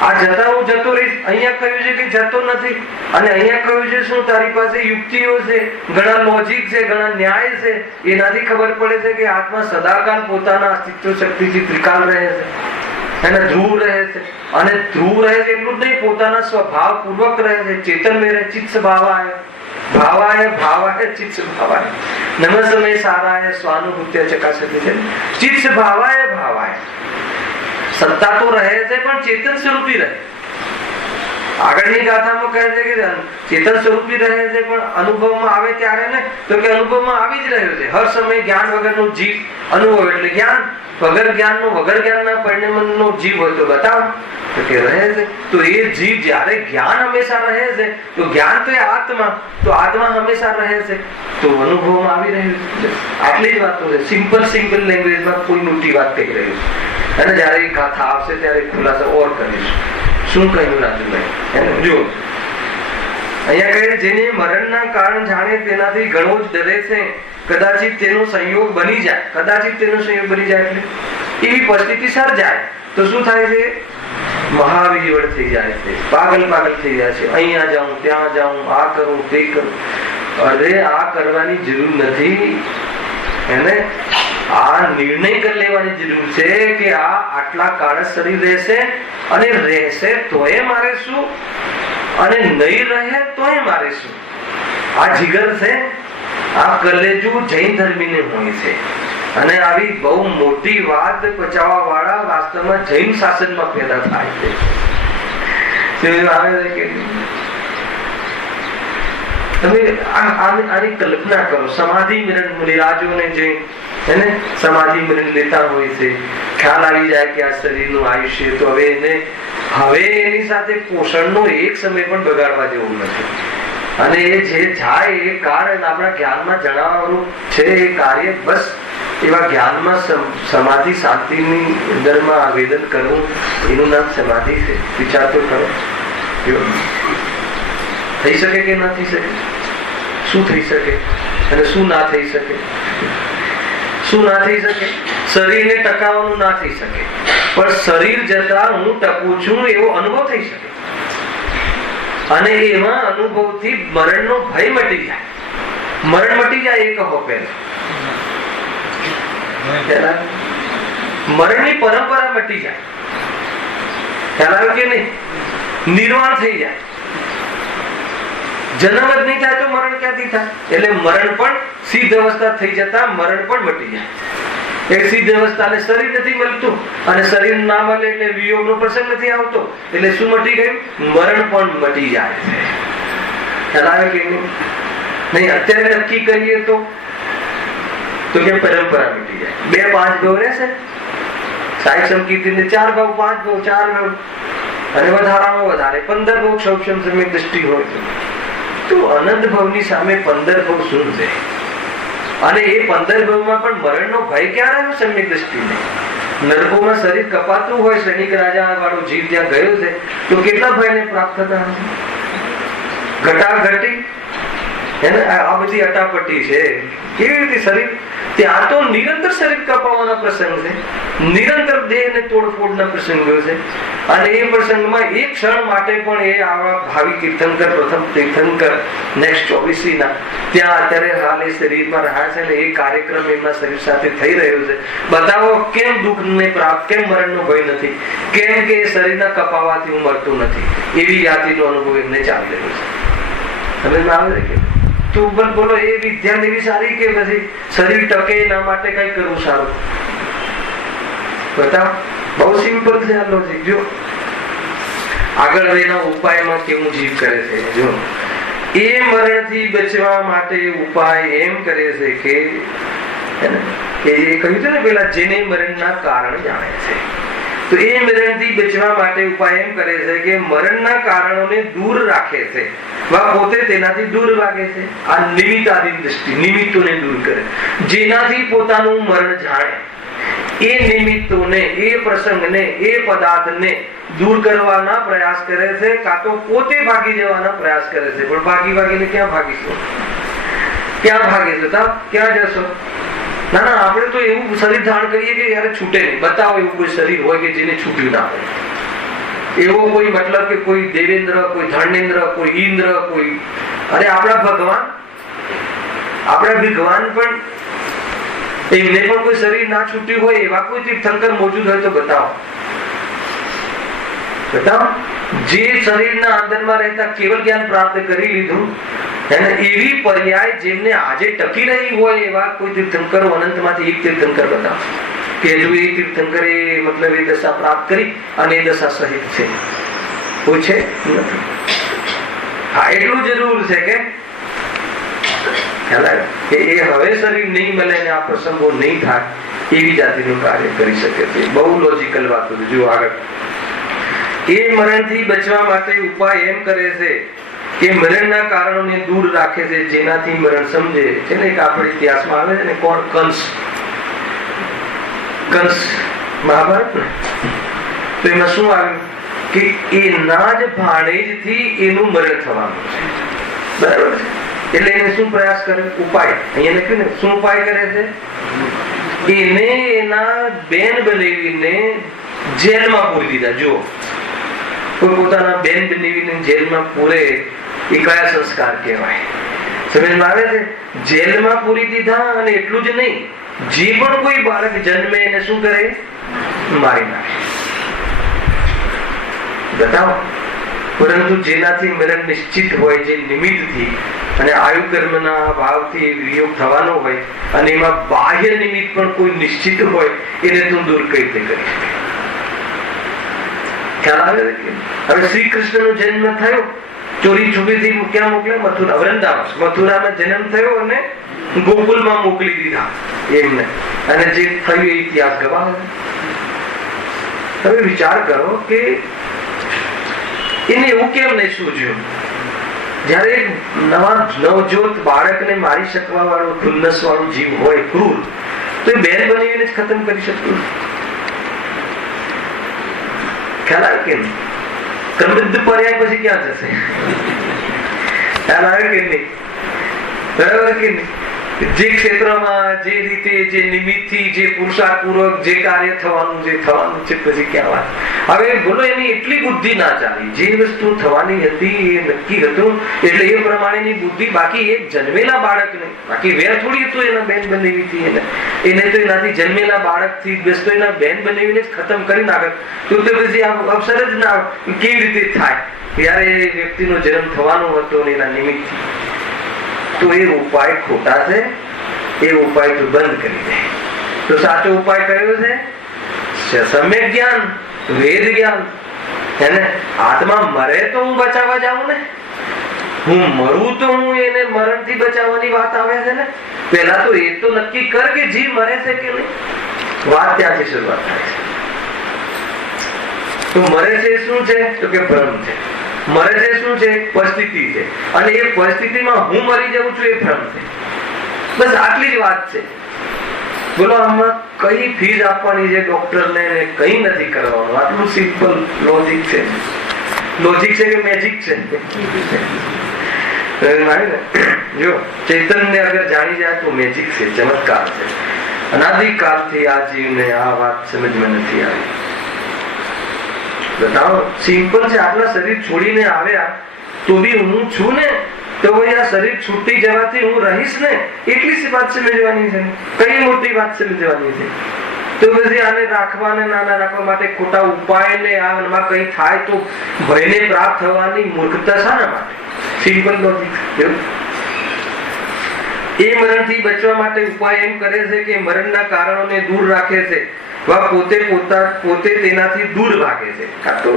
આ જતા હું જતો રહીશ. અહીંયા કહ્યું છે કે જતો નથી, અને અહીંયા કહ્યું છે શું? તારી પાસે યુક્તિઓ છે, ઘણા લોજિક છે, ઘણા ન્યાય છે. એનાથી ખબર પડે છે કે આત્મા સદાકાલ પોતાના અસ્તિત્વ શક્તિથી ત્રિકાલ રહે છે, એને ધ્રુવ રહે છે. અને ધ્રુવ રહે છે એટલું જ નહીં, પોતાના સ્વભાવ પૂર્વક રહે છે. ચેતન મેં રહે, ચિત્ત ભાવાય ભાવાય ભાવાય ચિત્ત ભાવાય નમ સમય સારાય સ્વાનુભૂત્ય ચકાસતી છે. ચિત્ત ભાવાય ભાવાય સત્તા તો રહે છે પણ ચેતન સ્વરૂપી રહે. આગળની ગાથામાં કહે છે કે ચેતન સ્વરૂપી રહે છે પણ અનુભવમાં આવે ત્યારે ને તો કે અનુભવમાં આવી જ રહ્યો છે. હર સમય જ્ઞાન વગરનો જીવ અનુભવ એટલે જ્ઞાન, વગર જ્ઞાનનો, વગર જ્ઞાનના પરિણામનો જીવ હોય તો બતાવો તો કે રહે છે. તો એ જીવ જ્યારે જ્ઞાન હંમેશા રહે છે તો જ્ઞાન તો એ આત્મા, તો આત્મા હંમેશા રહે છે તો અનુભવમાં આવી રહ્યું છે. આટલી જ વાતો છે. સિમ્પલ લેંગ્વેજમાં કોઈ મોટી વાત કહી રહ્યું છે. અને જયારે એ ગાથા આવશે ત્યારે ખુલાસો ઓર કરીશું. શું કહ્યું રાજુભાઈ? જો અહીંયા કહે જેને મરણના કારણ જાણે તેનાથી ઘણો જ ડરે છે, કદાચિત તેનો સંયોગ બની જાય. કદાચિત તેનો સંયોગ બની જાય એટલે એવી પરિસ્થિતિ સર્જાય તો શું થાય છે? મહાવિજ્વળ થઈ જાય છે, પાગલ થઈ જાય છે. અહીંયા જાઉં, ત્યાં જાઉં, આ કરું, તે કરું. અરે આ કરવાની જરૂર નથી. એને આ નિર્ણય કરી લેવાની જરૂર છે કે આ આટલા કાળ શરીર રહેશે, અને રહેશે તોય મારે શું, અને નહીં રહે તોય મારે શું. આ જીગર છે. આ કલેજુ જૈન ધર્મીને હોય છે. અને આવી બહુ મોટી વાત પચાવવા વાળા વાસ્તવમાં જૈન શાસનમાં પેદા થાય છે. તમે આની કલ્પના કરો. સમાધિ મુનિરાજોને જે એને સમાધિ મિલન લેતા હોય છે, ખ્યાલ આવી જાય કે આ શરીરનું આયુષ્ય તો હવે એની સાથે પોષણનો એક સમય પણ બગાડવા જેવું નથી. અને એ જે જાય એ કારણ આપણા જ્ઞાનમાં જણાવવાનું છે. એ કાર્ય બસ એવા જ્ઞાનમાં સમાધિ શાંતિની અંદરમાં આવેદન કરવું, એનું નામ સમાધિ છે. વિચાર તો કરો. થઈ શકે કે ના થઈ શકે? શું થઈ શકે અને શું ના થઈ શકે? શું ના થઈ શકે? શરીરને ટકાવવાનું ના થઈ શકે, પણ શરીર જતા હું ટકું છું એવો અનુભવ થઈ શકે. અને એમાં અનુભવથી મરણનો ભય મટી જાય. મરણ મટી જાય એ કહો પહેલા. મરણની પરંપરા મટી જાય. ખ્યાલ આવ્યો કે નહીં? નિર્વાણ થઈ જાય. જન્મ જ નહીં થાય તો મરણ ક્યાંથી થાય? એટલે મરણ પણ સિદ્ધ અવસ્થા થઈ જતા મરણ પણ મટી જાય. એ સિદ્ધ અવસ્થાને શરીર નથી મળતું અને શરીર ના મળે એટલે વિયોગનો પ્રસંગ નથી આવતો. એટલે શું મટી ગયું? મરણ પણ મટી જાય છે. ખ્યાલ આવે કે નહીં? અત્યારે નક્કી કરીએ તો કે પરંપરા મટી જાય. 2 5 ભાવ રહેશે. સાહિત્ય સંકીર્તન 4 ભાવ 5 ભાવ 4 ભાવ અને વધારામાં વધારે 15 ભાવ સૌક્ષમ સમય દ્રષ્ટિ હોય તો અનંત ભાવની સામે 15 ભાવ શું છે? અને એ 15 ભાવમાં પણ મરણનો ભય ક્યાં રહ્યો? સમ્યક દ્રષ્ટિને. નરકોમાં શરીર કપાતું હોય, સૈનિક રાજા વાળો જીવ ત્યાં ગયો છે તો કેટલા ભયને પ્રાપ્ત થતા હશે? ઘટાઘટી આ બધી અટાપટ્ટી છે. કેવી રીતે શરીર? ત્યાં તો નિરંતર શરીર કપાવવાના પ્રસંગ છે, નિરંતર દેહને તોડફોડના પ્રસંગો છે. અને એ પ્રસંગમાં એક ક્ષણ માટે પણ એ આવા ભાવિ તીર્થંકર, પ્રથમ તીર્થંકર નેક્સ્ટ 24 ના ત્યાં અત્યારે હાલ એ શરીરમાં રહ્યા છે અને એ કાર્યક્રમ એમના શરીર સાથે થઈ રહ્યો છે. બતાવો કેમ દુઃખને પ્રાપ્ત, કેમ મરણનો ભય નથી? કેમ કે એ શરીરના કપાવાથી હું મરતું નથી. એવી યાતિનો અનુભવ એમને ચાલી રહ્યો છે. તમે આવે કે તું બોલો એ વિદ્યા લેવી સારી કે પછી શરીર ટકે એના માટે કઈ કરવું સારું? બતાવો. બહુ સિમ્પલ છે આ લોજિક. જો આગળ એના ઉપાયમાં કેવું જીવ કરે છે. જો એ મરણથી બચવા માટે ઉપાય એમ કરે છે કે એ કહ્યું છે ને પેલા, જેને મરણના કારણ જાણે છે. તો એ મરણથી બચવા માટે ઉપાય એમ કરે છે કે મરણના કારણોને દૂર રાખે છે, પોતે તેનાથી દૂર ભાગે છે. આ નિમિત્તાધીન દ્રષ્ટિ, નિમિત્તોને દૂર કરે. જેનાથી પોતાનું મરણ જાણે એ નિમિત્તોને, એ પ્રસંગને, એ પદાર્થને દૂર કરવાના પ્રયાસ કરે છે, કાં તો પોતે ભાગી જવાના પ્રયાસ કરે છે. પણ ભાગીને ક્યાં ભાગીશું? ક્યાં ભાગીશું? ક્યાં જશો? ના ના, આપણે તો એવું શરીર ધારણ કરીએ કે યાર છૂટે નહીં. બતાવો એવું કોઈ શરીર હોય કે જેને છૂટ્યું ના હોય. એવો કોઈ મતલબ કે કોઈ દેવેન્દ્ર, કોઈ ધર્મેન્દ્ર, કોઈ ઇન્દ્ર, કોઈ આપણા ભગવાન પણ એમને પણ કોઈ શરીર ના છૂટ્યું હોય એવા કોઈ તીર્થંકર મોજૂદ હોય તો બતાવો. જે શરીરના અંદરમાં રહેતા કેવલ જ્ઞાન પ્રાપ્ત કરી લીધું એવી પર્યાય જેમને આજે ટકી રહી હોય એવા કોઈ તીર્થંકરો અનંતમાંથી એક તીર્થંકર બતાવો કે હજુ એ તીર્થંકરે મતલબ એ દશા પ્રાપ્ત કરી અને એ દશા સહિત છે. કોઈ છે? હા, એટલું જરૂર છે કે એ હવે શરીર નહીં મળે ને આ પ્રસંગો નહીં થાય એવી જાતિનું કાર્ય કરી શકે છે. બહુ લોજિકલ વાતો. જો આગળ એ મરણથી બચવા માટે ઉપાય એમ કરે છે કે મરણના કારણોને દૂર રાખે છે, જેનાથી મરણ સમજે છે ને. એક આપણે ઇતિહાસમાં આવે છે ને, કોણ? કંસ મહાભારત ને. તો એમાં શું આવ્યું કે એના જ ભાણેજથી એનું મરણ થવાનું છે. બરાબર છે? એટલે એને શું પ્રયાસ કરે? ઉપાય. અહીંયા લખ્યું ને, શું ઉપાય કરે છે? એને એના બેન બનાવીને જેલમાં પૂરી દીધા. જુઓ, કોઈ પોતાના બેન બનાવીને જેલમાં પૂરે એ કયા સંસ્કાર કહેવાય? સમજમાં આવે છે? જેલમાં પૂરી દીધા. અને એટલું જ નહીં, જે પણ કોઈ બાળક જન્મે એને શું કરે? મારી નાખે. બતાવો. પરંતુ જેનાથી મરણ નિશ્ચિત હોય, જે નિમિત્તથી અને આયુ કર્મના ભાવથી વિયોગ થવાનો હોય અને એમાં બાહ્ય નિમિત્ત પણ કોઈ નિશ્ચિત હોય, એને તું દૂર કઈ રીતે કરી શકે? ખ્યાલ આવે? હવે શ્રી કૃષ્ણનો જન્મ થયો, ચોરી છુપીથી ક્યાં મોકલ્યા? મથુરા, વૃંદાવન. મથુરામાં જન્મ થયો અને ગોકુલમાં મોકલી દીધા એમને. અને જે થયું એ ઇતિહાસ ગવાહ. હવે વિચાર કરો કે એને એવું કેમ નહીં સૂઝ્યું? જયારે નવજોત બાળકને મારી શકવા વાળો ખુલ્લસ વાળો જીવ હોય, ક્રૂર, તો એ બેન બનાવીને જ ખતમ કરી શકતું. ખ્યાલ આવે કે નહીં? સમૃદ્ધ પર્યાય પછી ક્યાં જશે? ખ્યાલ આવે કે નહીં? બરાબર કે નહીં? જે ક્ષેત્રમાં જે રીતે જે નિમિત્તથી જે પુરુષાર્થપૂર્વક જે કાર્ય થવાનું છે પછી ક્યાં વાત. હવે બોલો એની એટલી બુદ્ધિ ના ચાલી. જે વસ્તુ થવાની હતી એ નક્કી હતું એટલે એ પ્રમાણેની બુદ્ધિ. બાકી એક જન્મેલા બાળકને બાકી વેર થોડી હતું એના બેન બનાવી હતી એને તો એનાથી જન્મેલા બાળકથી બસ તો એના બેન બનાવીને જ ખતમ કરી નાખે તો પછી અવસર જ ના કેવી રીતે થાય. ત્યારે એ વ્યક્તિનો જન્મ થવાનો હતો એના નિમિત્તથી. તો એ ઉપાય ખોટા છે. એ ઉપાય તો બંધ કરી દે. તો સાચો ઉપાય કયો છે? સમ્યક જ્ઞાન, વેદ જ્ઞાન. એને આત્મા મરે તો હું બચાવવા જાઉં ને, હું મરું તો હું એને મરણથી બચાવવાની વાત આવે છે ને. પેલા તો એ તો નક્કી કર કે જીવ મરે છે કે નહીં. વાત ત્યાંથી શરૂઆત થાય છે. તો મરે છે શું છે? તો કે ભ્રમ છે. મરે છે શું છે? પરિસ્થિતિ છે. અને એ પરિસ્થિતિમાં હું મરી જાઉં છું એ ભ્રમ છે. બસ આટલી જ વાત છે. બોલો આમાં કઈ ફીસ આપવાની છે ડોક્ટરને, કઈ નથી કરવાનું. આટલું સિમ્પલ લોજિક છે. લોજિક છે કે મેજિક છે? જો ચૈતન્ય અગર જાણી જાય તો મેજિક છે, ચમત્કાર છે. અનાદિકાળથી આ જીવને આ વાત સમજમાં નથી આવી. બતાવો સિમ્પલ છે. આપણા શરીર છોડીને આવ્યા તો બી હું છું ને, તો ભાઈ આ શરીર છૂટી જવાથી હું રહીશ ને, એટલી જ વાત સમજવાની છે. કઈ મોટી વાત સમજવાની છે? તો પછી આને રાખવાને નાના રાખવા માટે ખોટા ઉપાય ને આમાં કઈ થાય તો ભયને પ્રાપ્ત થવાની મૂર્ખતા શાના માટે? Simple logic. એ મરણથી બચવા માટે ઉપાય એમ કરે છે કે મરણના કારણોને દૂર રાખે છે, પોતે તેનાથી દૂર ભાગે છે. તો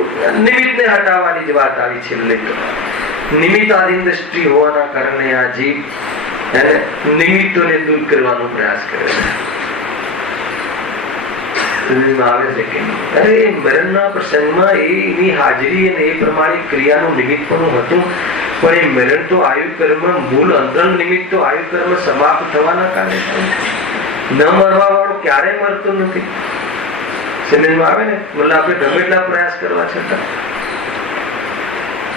નિમિત્તને હટાવવાની જ વાત આવી છેલ્લે. નિમિત્તાધીન દ્રષ્ટિ હોવાના કારણે આ જીવ નિમિત્તોને દૂર કરવાનો પ્રયાસ કરે છે. આવે છે કે અરે મરણના પ્રસંગમાં એની હાજરી અને એ પ્રમાણે ક્રિયાનું નિમિત્ત પણ હતું. પણ એ મરણ તો આયુ કર્મ મૂળ અંતરંગ નિમિત્ત તો આયુ કર્મ સમાપ્ત થવાના કારણે ન મરવા વાળો ક્યારે મરતો નથી. સમજમાં આવે ને? મતલબ આપણે ગમે એટલા પ્રયાસ કરવા છતાં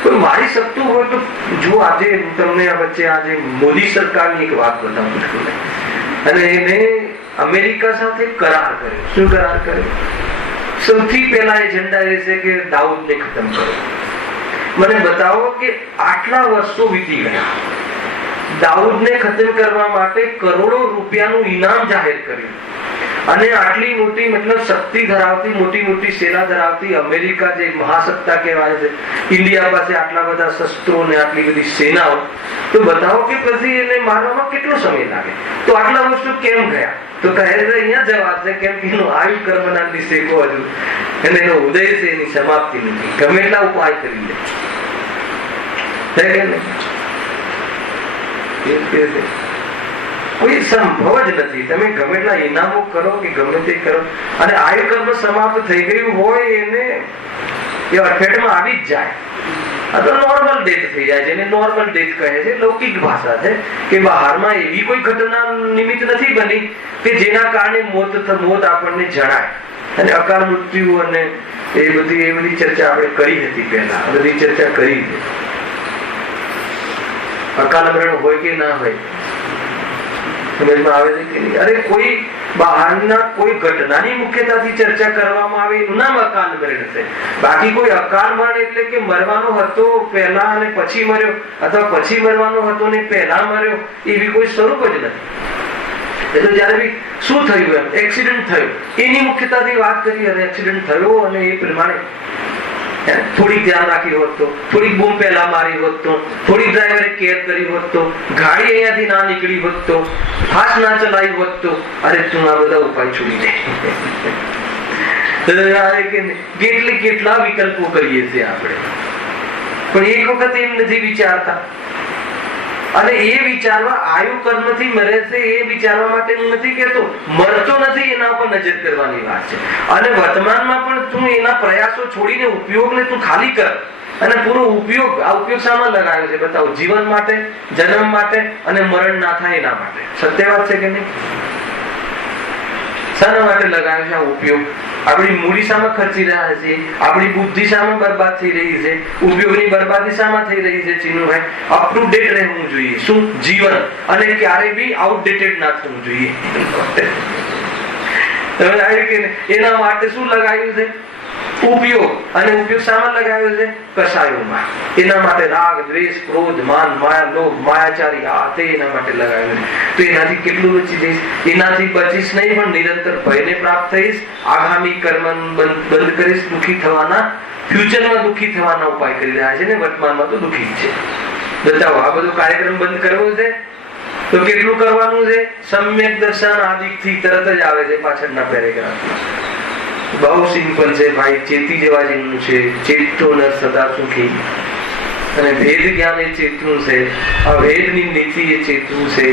કોઈ મારી શકતું હોય તો જો આજે તમને આ વચ્ચે આજે મોદી સરકારની એક વાત બતાવું છું. અને એને અમેરિકા સાથે કરાર કર્યો. શું કરાર કર્યો? સૌથી પહેલા એજન્ડા એ છે કે દાઉદને ખતમ કરો. મને બતાવો કે આટલા વર્ષો વીતી ગયા, દાઉદને ખતમ કરવા માટે કરોડો રૂપિયાનું ઇનામ જાહેર કર્યું. અને આટલી મોટી મતલબ શક્તિ ધરાવતી મોટી મોટી સેના ધરાવતી અમેરિકા જે મહાસત્તા કહેવાય છે, ઇન્ડિયા પાસે આટલા બધા શસ્ત્રો ને આટલી બધી સેનાઓ, તો બતાવો કે પછી એને મારવામાં કેટલો સમય લાગે? તો આટલા વર્ષો કેમ ગયા? તો કહે છે અહીંયા જવાબ છે કેમ કે એનો આયુ કર્મના નિષેકો હજુ અને એનો ઉદય છે, એની સમાપ્તિ નથી. ગમે એટલા ઉપાય કરી લે કોઈ સંભવ જ નથી. તમે ગમે એટલા ઇનામો કરો કે ગમે તે કરો અને આયુ કર્મ સમાપ્ત થઈ ગયું હોય એને એ અઠેટમાં આવી જ જાય. આ તો નોર્મલ ડેથ થઈ જાય, જેને નોર્મલ ડેથ કહે છે. લૌકિક ભાષા છે કે બહારમાં એવી કોઈ ઘટના નિમિત્ત નથી બની કે જેના કારણે મોત આપણને જણાય. અને અકાળ મૃત્યુ અને એ બધી ચર્ચા આપણે કરી હતી પહેલા, બધી ચર્ચા કરી છે. અકાલ મરણ હોય કે ના હોય સમજમાં આવે છે કે નહીં? અરે કોઈ બહારના કોઈ ઘટનાની મુખ્યતાથી ચર્ચા કરવામાં આવે એનું નામ અકાલ મરણ છે. બાકી કોઈ અકાલ મરણ એટલે કે મરવાનો હતો પહેલા અને પછી મર્યો, અથવા પછી મરવાનો હતો ને પહેલા મર્યો, એવી કોઈ સ્વરૂપ જ નથી. એ તો જયારે બી શું થયું એમ એક્સિડન્ટ થયો એની મુખ્યતાથી વાત કરી. અને એક્સિડન્ટ થયો અને એ પ્રમાણે થોડીક ધ્યાન રાખી હોત તો, થોડીક બૂમ પહેલા મારી હોત તો, થોડીક ડ્રાઈવરે કેર કરી હોત તો, ગાડી અહીંયાથી ના નીકળી હોત તો, ફાસ્ટ ના ચલાવી હોત તો, અરે તું આ બધા ઉપાય છોડી દે. કેટલા વિકલ્પો કરીએ છીએ આપણે, પણ એક વખત એમ નથી વિચારતા. અને એ વિચારવા આયુ કર્મથી મરે છે એ વિચારવા માટે હું નથી કહેતો, મરતો નથી એના ઉપર નજર કરવાની વાત છે. અને વર્તમાનમાં પણ તું એના પ્રયાસો છોડીને ઉપયોગને તું ખાલી કર. અને પૂરો ઉપયોગ, આ ઉપયોગ શામાં લગાવ્યો છે બતાવો? જીવન માટે, જન્મ માટે અને મરણ ના થાય એના માટે. સત્ય વાત છે કે નહીં? શાના માટે લગાવ્યો છે આ ઉપયોગ? આપણી મૂડી સામે ખર્ચી રહ્યા છે, આપણી બુદ્ધિ સામે બરબાદ થઈ રહી છે, ઉપયોગની બરબાદી સામે થઈ રહી છે. ચીનુભાઈ, અપ ટુ ડેટ રહેવું જોઈએ. શું જીવન, અને ક્યારે બી આઉટડેટેડ ના થવું જોઈએ. એના માટે શું લગાવ્યું છે? ઉપયોગ. અને ઉપયોગ સામે લગાવ્યો છે? કસાયોમાં. એના માટે રાગ, દ્વેષ, ક્રોધ, માન, માયા, લોભ, માયાચારી, આ તે એના માટે લગાવ્યું છે. તો એનાથી કેટલું બચી જઈશ? એનાથી બચીશ નહીં, પણ નિરંતર ભયને પ્રાપ્ત થઈશ. આગામી કર્મ બંધ કરીશ. દુઃખી થવાના, ફ્યુચરમાં દુઃખી થવાના ઉપાય કરી રહ્યા છે ને વર્તમાનમાં તો દુઃખી છે. બતાવો, આ બધો કાર્યક્રમ બંધ કરવો છે તો કેટલું કરવાનું છે? સમ્યક દર્શન આદિથી તરત જ આવે છે પાછળના પેરેગ્રાફમાં. બહુ સિમ્પલ છે ભાઈ. ચેતી જવા જેવું છે. ચેતો ન સદા સુખી. અને ભેદ જ્ઞાન એ ચેતવું છે. અભેદની નીતિ એ ચેતવું છે.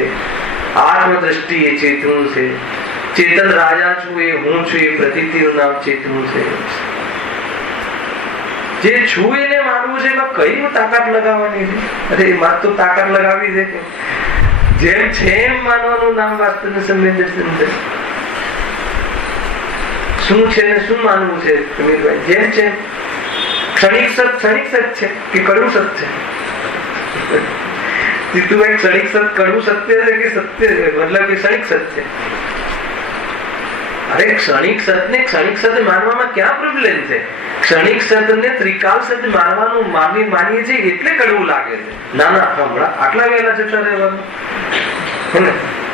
આત્મદ્રષ્ટિ એ ચેતવું છે. ચેતન રાજા છું એ હું છું એ પ્રતીતિનું નામ ચેતવું છે. જે છું એને માનવું છે, એમાં કઈ તાકાત લગાવવાની છે? અરે એમાં તો તાકાત લગાવી છે કે જેમ છે એમ માનવાનું નામ વાસ્તવ સંવેદનશીલ છે. શું છે ને શું માનવું છે? જેમ છે ક્ષણિક સત છે કે કડવું સત છે? જીતુભાઈ, ક્ષણિક સત કડવું સત્ય છે કે સત્ય છે? મતલબ કે ક્ષણિક સત છે. અરે ક્ષણિક સત ને ક્ષણિક સત માનવામાં ક્યાં પ્રોબ્લેમ છે? ક્ષણિક સત ને ત્રિકાલ સત માનવાનું માનીએ છીએ એટલે કડવું લાગે છે. ના ના, હમણાં આટલા વહેલા જતા રહેવાનું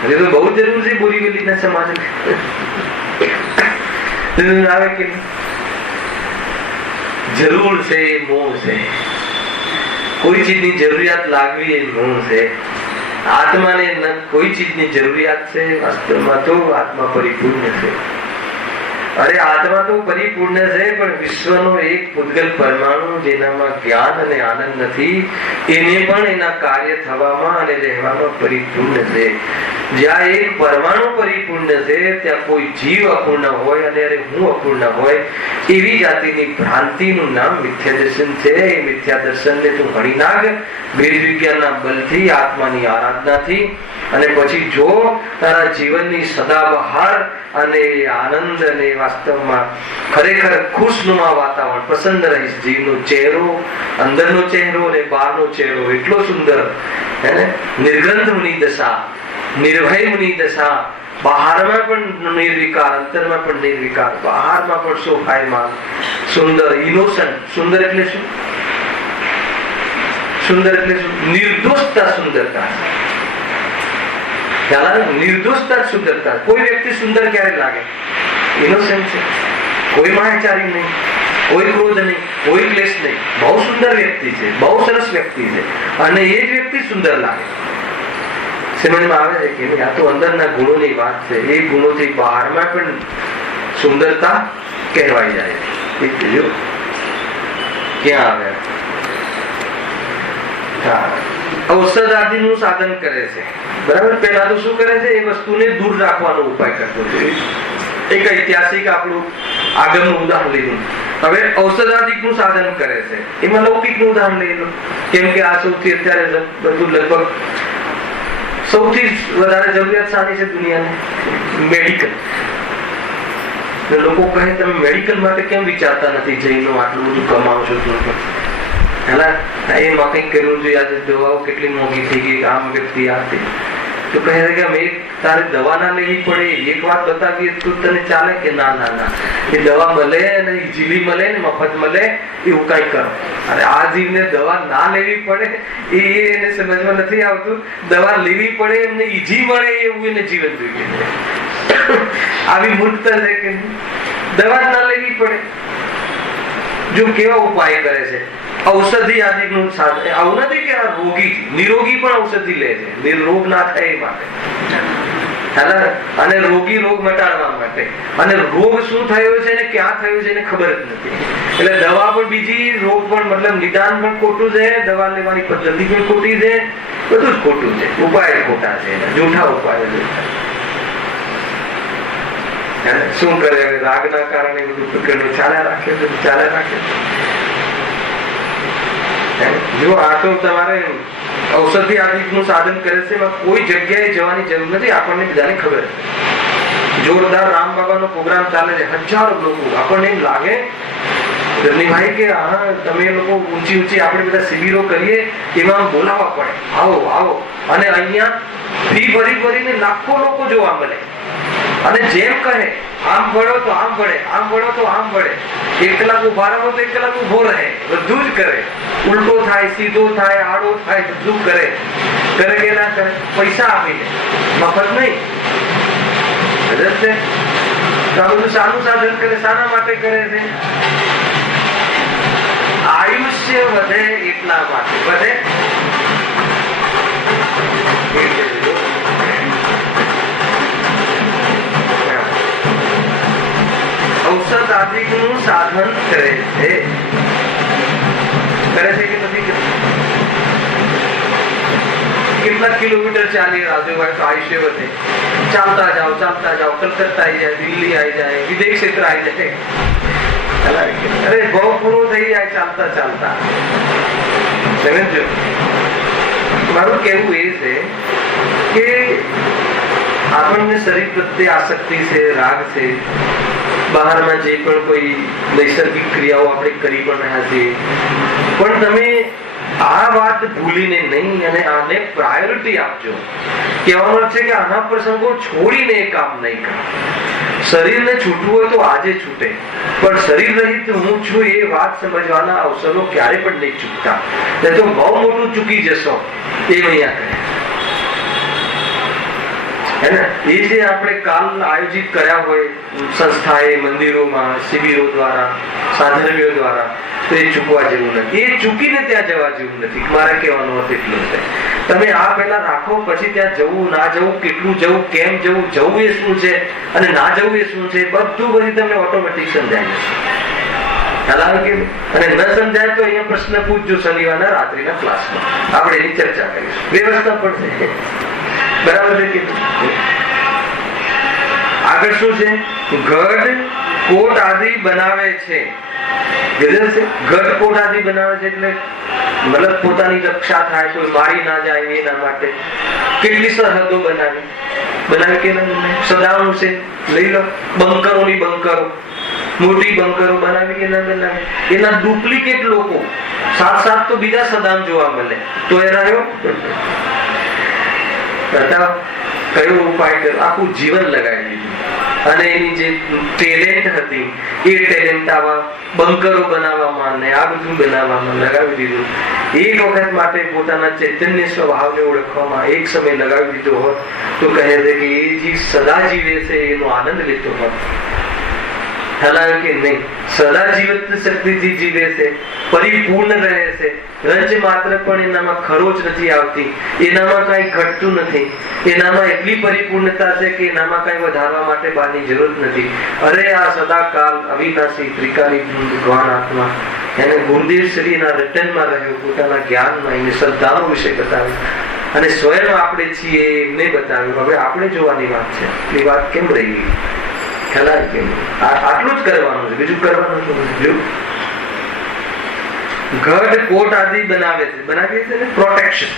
હે તો બહુ જરૂર છે બોરીવલી ના સમાજ આવે કે જરૂર છે. મોહ છે. કોઈ ચીજની જરૂરિયાત લાગવી એ મોહ છે. આત્માને કોઈ ચીજની જરૂરિયાત છે? વાસ્તવમાં તો આત્મા પરિપૂર્ણ છે. અરે આત્મા તો પરિપૂર્ણ છે, પણ વિશ્વનો એક પૂતગલ પરમાણુ જેનામાં જ્ઞાન અને આનંદ નથી, એને પણ એના કાર્ય થવામાં અને રહેવામાં પરિપૂર્ણ છે. જ્યાં એક પરમાણુ પરિપૂર્ણ છે ત્યાં કોઈ જીવ અપૂર્ણ હોય અને હું અપૂર્ણ હોય એવી જાતિની ભ્રાંતિનું નામ મિથ્યા દર્શન છે. એ મિથ્યા દર્શનને તું હણી નાખ વેદ વિજ્ઞાનના બલથી, આત્માની આરાધનાથી. અને પછી જો તારા જીવનની સદાબહાર અને આનંદ અને વાસ્તવમાં ખરેખર ખુશનુમા વાતાવરણ પસંદ રહીશ. જીવનો ચહેરો, અંદરનો ચહેરો અને બહારનો ચહેરો એટલો સુંદર હે ને. નિર્ગ્રંથ મુનિ દશા, નિર્ભય મુનિ દશા. બહારમાં પણ નિર્વિકાર, અંતરમાં પણ નિર્વિકાર, બહારમાં પણ શોભાયમાન, સુંદર, ઇનોસન્ટ. સુંદર એટલે શું? સુંદર એટલે શું? નિર્દોષતા સુંદરતા. નિર્દોષતા સુંદરતા. કોઈ વ્યક્તિ સુંદર ક્યારે લાગે? ઇનોસન્ટ છે. કોઈ માયાચારી નહીં, કોઈ ક્રોધ નહીં, કોઈ ક્લેશ નહીં. બહુ સુંદર વ્યક્તિ છે, બહુ સરસ વ્યક્તિ છે, અને એ જ વ્યક્તિ સુંદર લાગે. સમજમાં આવે છે કે નહીં? આ તો અંદરના ગુણોની વાત છે. એ ગુણોથી બહારમાં પણ સુંદરતા કહેવાય જાય છે. ક્યાં આવે? ઔષધ આદિનું સાધન કરે છે. બરાબર. પહેલા તો શું કરે છે? એ વસ્તુને દૂર રાખવાનો ઉપાય કરતો છે. એક ઐતિહાસિક આપણું આગળનું ઉદાહરણ લીધું. હવે ઔષધ આદિનું સાધન કરે છે. એમાં લૌકિકનું ઉદાહરણ લઈ લો. કેમ કે આ સૌથી અત્યારે બધું લગભગ સૌથી વધારે જરૂરિયાત શાની છે દુનિયાને? મેડિકલ. લોકો કહે તમે મેડિકલ માટે કેમ વિચારતા નથી? જઈને આટલું બધું કમાવો છો એમાં કઈક કરવું જોઈએ. આજે દવાઓ કેટલી મોંઘી થઈ ગઈ. આમ વ્યક્તિ આપે તો કહે છે કે મેં તારે દવા ના લેવી પડે. એક વાત બતાવીએ તો તને ચાલે કે ના ના ના, એ દવા મળે ને ઈઝીલી મળે ને મફત મળે એવું કઈ કરો. અને આ જીવને દવા ના લેવી પડે એને સમજમાં નથી આવતું. દવા લેવી પડે એમને ઈઝી મળે એવું એને જીવન જોઈએ. આવી મૂર્ખતા છે કે દવા જ ના લેવી પડે. જો કેવા ઉપાય કરે છે? ઔષધિ આદિનું સાધન. આવું નથી કે આ રોગી, નિરોગી પણ ઔષધિ લે છે રોગ ના થાય એ માટે, અને રોગી રોગ મટાડવા માટે. અને રોગ શું થયો છે ને ક્યાં થયો છે એને ખબર જ નથી. એટલે દવા પણ બીજી, રોગ પણ મતલબ નિદાન પણ ખોટું છે, દવા લેવાની પદ્ધતિ પણ ખોટી છે, બધું જ ખોટું છે. ઉપાય ખોટા છે, જૂઠા ઉપાય. શું કરે? રાગના કારણે બધું પકડ્યું ચાલ્યા રાખે. જો આ તો તમારે ઔષધિ આદિનું સાધન કરે છે, એમાં કોઈ જગ્યાએ જવાની જરૂર નથી. આપણને બધાને ખબર છે. જોરદાર રામ બાબાનો પ્રોગ્રામ ચાલે છે, હજારો લોકો, આપણને એમ લાગે ભાઈ કે હા તમે લોકો ઊંચી ઊંચી આપણે બધા શિબિરો કરીએ એમાં બોલાવવા પડે, આવો આવો, અને અહીંયા ફી ભરી ભરીને લાખો લોકો જોવા મળે, અને જેમ કહે આમ ભળો તો આમ ભળે, આમ ભળો તો આમ ભળે, 1 કલાક ઉભા રહો તો 1 કલાક ઉભો રહે, બધું જ કરે, ઉલટો થાય, સીધો થાય, આડો થાય, બધું કરે કે ના કરે, પૈસા આપીને, મફત નહીં. તો બધું સારું સાધન કરે, શાના માટે કરે છે? આયુષ્ય વધે એટલા માટે. વધે ઔષધ આદિનું સાધન કરે છે કે નથી? કેટલા કિલોમીટર ચાલી રાજુભાઈ તો આયુષ્ય વધે. ચાલતા જાઓ, કલકત્તા આવી જાય, દિલ્હી આવી જાય, વિદેશ ક્ષેત્ર આવી જાય. અરે બહુ પૂરું થઈ જાય ચાલતા ચાલતા. સમજો, મારું કેવું એ છે કે આપણને શરીર પ્રત્યે આસક્તિ છે, રાગ છે, બહારમાં જે પણ કોઈ નૈસર્ગિક ક્રિયાઓ આપણે કરી પણ રહ્યા છીએ, પણ તમે આ વાત ભૂલીને નહીં અને આને પ્રાયોરિટી આપજો. કહેવાનો અર્થ છે કે આના પ્રસંગો છોડીને એ કામ નહીં કરો. શરીરને છૂટવું હોય તો આજે છૂટે, પણ શરીર રહિત હું છું એ વાત સમજવાના અવસરો ક્યારે પણ નહીં ચૂકતા, નહીં તો બહુ મોટું ચૂકી જશો. એ અહીંયા કહે હે ને, એ જે આપણે કાલ આયોજિત કર્યા હોય સંસ્થાએ, મંદિરોમાં, શિબિરો દ્વારા, સાધનવીઓ દ્વારા, તો એ ચૂકવા જેવું નથી. એ ચૂકીને ત્યાં જવા જેવું નથી. મારે કહેવાનો અર્થ એટલો છે. તમે આ પહેલા રાખો, પછી ત્યાં જવું ના જવું, કેટલું જવું, કેમ જવું, જવું એ શું છે અને ના જવું એ શું છે, બધું પછી તમને ઓટોમેટિક સમજાય જશે. અને ન સમજાય તો અહીંયા પ્રશ્ન પૂછજો શનિવારના રાત્રિના ક્લાસમાં, આપણે એની ચર્ચા કરીશું. વ્યવસ્થા પડશે. બરાબર છે કે? આગળ શું છે? ગઢ કોટ આદિ બનાવે છે. ગઢ કોટ આદિ બનાવે છે એટલે મતલબ પોતાની રક્ષા થાય, કોઈ મારી ના જાય એના માટે કેટલી સરહદો બનાવી કે સદાનું છે. લઈ લો બંકરોની બંકરો, મોટી બંકરો બનાવી કે ના બનાવી. એના ડુપ્લિકેટ લોકો સાત તો બીજા સદામ જોવા મળે, તો એ રહ્યો કયો ઉપાય કર્યો? આખું જીવન લગાવી દીધું, અને એની જે ટેલેન્ટ હતી એ ટેલેન્ટ આવા બંકરો બનાવવામાં ને આ બધું બનાવવામાં લગાવી દીધું. એક વખત માટે પોતાના ચૈતન્ય સ્વભાવને ઓળખવામાં એક સમય લગાવી દીધો હોત તો કહે છે કે એ જે સદા જીવે છે એનો આનંદ લેતો હોત. હલાવે કે નહીં, સદા જીવત શક્તિથી જીવે છે, પરિપૂર્ણ રહે છે, રંજ માત્ર પણ એનામાં ખરોચ નથી આવતી, એનામાં કઈ ઘટતું નથી, એનામાં એટલી પરિપૂર્ણતા છે કે એનામાં કઈ વધારવા માટે બહારની જરૂર નથી. અરે આ સદાકાલ અવિનાશી ત્રિકાલી ભગવાન આત્મા એને ગુરુદેવ શ્રીના રટનમાં રહ્યો, પોતાના જ્ઞાનમાં એને શ્રદ્ધાનો વિષય બતાવ્યો, અને સ્વયં આપણે છીએ એમને બતાવ્યું. હવે આપણે જોવાની વાત છે, એ વાત કેમ રહી ગઈ? આટલું જ કરવાનું છે, બીજું કરવાનું નથી. ગઢ કોટ આદિ બનાવે છે, બનાવીએ છે ને પ્રોટેક્શન.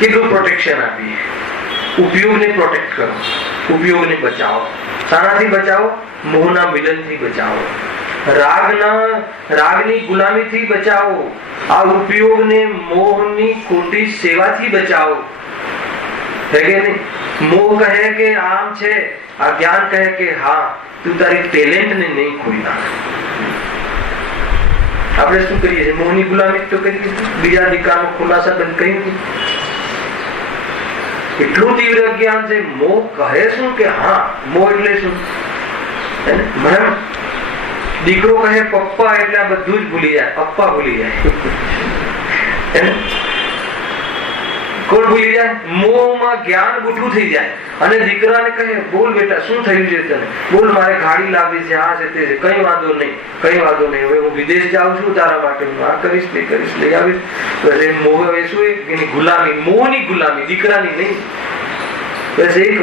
કેટલું પ્રોટેક્શન આપીએ? ઉપયોગને પ્રોટેક્ટ કરો, ઉપયોગને બચાવો. શાનાથી બચાવો? મોહના મિલનથી બચાવો, રાગની ગુલામીથી બચાવો, આ ઉપયોગને મોહની ખોટી સેવાથી બચાવો. હે કે નહીં? મોહ કહે કે આમ છે, આ જ્ઞાન કહે કે હા, તું તારી ટેલેન્ટ ને નહીં ખોઈ નાખ. આપણે શું કરીએ છીએ? મોહની ગુલામી તો કરીએ, બીજા અધિકારનો ખુલાસા બંધ કરી. એટલું તીવ્ર જ્ઞાન છે. મોહ કહે શું કે હા, મોહ એટલે શું? દીકરો કહે પપ્પા એટલે આ બધું જ ભૂલી જાય, પપ્પા ભૂલી જાય. કોણ ભૂલી જાય? મોહમાં જ્ઞાન ગુઠું થઈ જાય, અને દીકરાને કહે બોલ બેટા શું થયું છે તને? બોલ મારે ગાડી લાવવી છે, આ છે તે છે. કઈ વાંધો નહીં, કઈ વાંધો નહીં, હવે હું વિદેશ જાઉં છું તારા માટે, હું આ કરીશ તે કરીશ, લઈ આવીશ. મોહ હવે શું? એની ગુલામી, મોહની ગુલામી, દીકરાની નહીં. બસ એક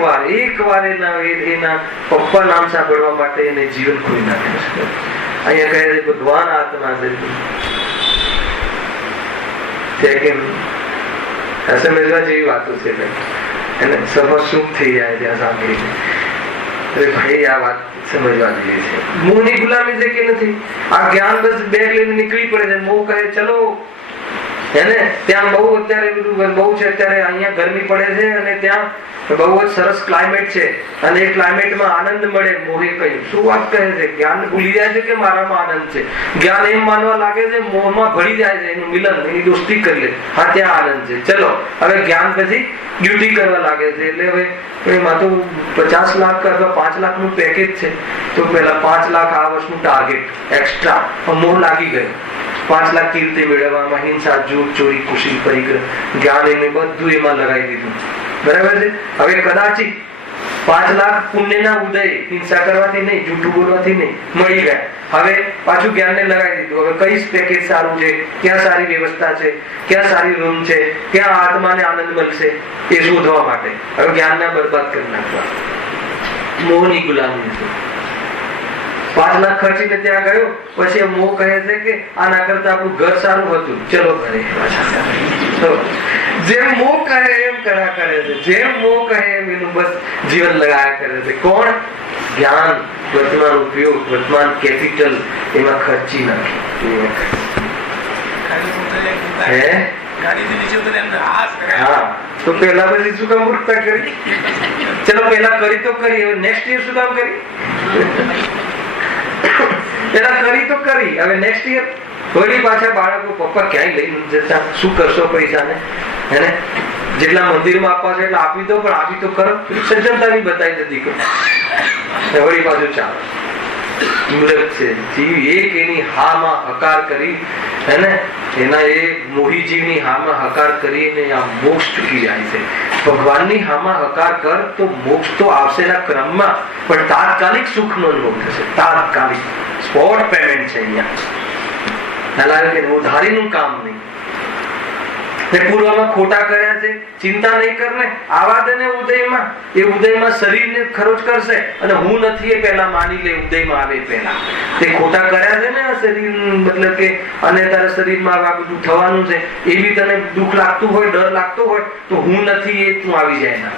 વાર એના પપ્પા નામ સાંભળવા માટે એને જીવન ખોઈ નાખે. અહીંયા કહે છે ભગવાન આત્મા છે. સમજવા જેવી વાતો છે. એને સભા સુખ થઈ જાય ત્યાં સાંભળીને. અરે ભાઈ આ વાત સમજવા જેવી છે. મોહની ગુલામી છે કે નથી? આ જ્ઞાન બસ બેગ લઈને નીકળી પડે છે. મોહ કહે ચલો એને ત્યાં બહુ અત્યારે બધું બહુ છે, અત્યારે અહીંયા ગરમી પડે છે અને ત્યાં બહુ જ સરસ ક્લાઇમેટ છે અને એ ક્લાઇમેટમાં આનંદ મળે. મોહે કહ્યું શું વાત કહે છે? જ્ઞાન ભૂલી જાય છે કે મારામાં આનંદ છે? જ્ઞાન એમ માનવા લાગે છે મોહમાં ભળી જાય છે, એનું મિલન એની દોસ્તી કરી લે. હા ત્યાં આનંદ છે. ચલો હવે જ્ઞાન પછી ડ્યુટી કરવા લાગે છે. એટલે હવે એમાં તો 50 લાખ અથવા 5 લાખનું પેકેજ છે, તો પેલા 5 લાખ આ વર્ષનું ટાર્ગેટ એક્સ્ટ્રા. મોહ લાગી ગયો. 5 લાખ કીર્તિ મેળવવામાં હિંસા, જૂઠ, ચોરી, કુશી, પરિગ્રહ, જ્ઞાન એને બધું એમાં લગાવી દીધું. બરાબર છે. હવે કદાચિત 5 લાખ પુણ્યના ઉદય, હિંસા કરવાથી નહીં, જૂઠું બોલવાથી નહીં, મળી ગયા. હવે પાછું જ્ઞાનને લગાવી દીધું. હવે કઈ પેકેજ સારું છે, ક્યાં સારી વ્યવસ્થા છે, ક્યાં સારી રૂમ છે, ક્યાં આત્માને આનંદ મળશે, એ શોધવા માટે હવે જ્ઞાનને બરબાદ કરી નાખવા. મોહની ગુલામી છે. 5 લાખ ખર્ચીને ત્યાં ગયો, પછી મોહ કહે છે કે આના કરતા આપણું ઘર સારું હતું, ચલો ઘરે. જેમ મોહ કહે એમ કરા કરે છે, જેમ મોહ કહે એમ એનું બસ જીવન લગાયા કરે છે. કોણ? જ્ઞાન વર્તમાન ઉપયોગ, વર્તમાન કેપિટલ એમાં ખર્ચી નાખી. હા તો પેલા પછી શું કામ મૂર્ખતા કરી? ચલો પેલા કરી તો કરી, હવે નેક્સ્ટ યર શું કામ કરી? પેલા કરી તો કરી, હવે નેક્સ્ટ યર વળી પાછા બાળકો પપ્પા ક્યાંય લઈ જતા, શું કરશો પૈસાને? એને જેટલા મંદિરમાં આપવા છે એટલે આપી દો, પણ આપી તો કરો. સજ્જનતા બી બતાવી દીધી કરો. વળી પાછું ચાલો. મૂર્ખ છે જીવ. એક એની હામાં હકાર કરી હેને, એના એ મોહી જીવની હામાં હકાર કરીને આ મોક્ષ ચૂકી જાય છે. ભગવાનની હામાં હકાર કર તો મોક્ષ તો આવશેના ક્રમમાં, પણ તાત્કાલિક સુખનો અનુભવ થશે. તાત્કાલિક સ્પોટ પેમેન્ટ છે અહીંયા. ઉધારીનું કામ નહીં. પૂર્વમાં ખોટા કર્યા છે, ચિંતા નહીં કરને. આવા દે ને ઉદયમાં, એ ઉદયમાં શરીરને ખરોચ કરશે અને હું નથી એ પહેલા માની લે. ઉદયમાં આવે પહેલા તે ખોટા કર્યા છે ને આ શરીર, મતલબ કે અને તારા શરીરમાં આ બધું થવાનું છે, એ બી તને દુઃખ લાગતું હોય, ડર લાગતો હોય, તો હું નથી એ તું આવી જાય ના.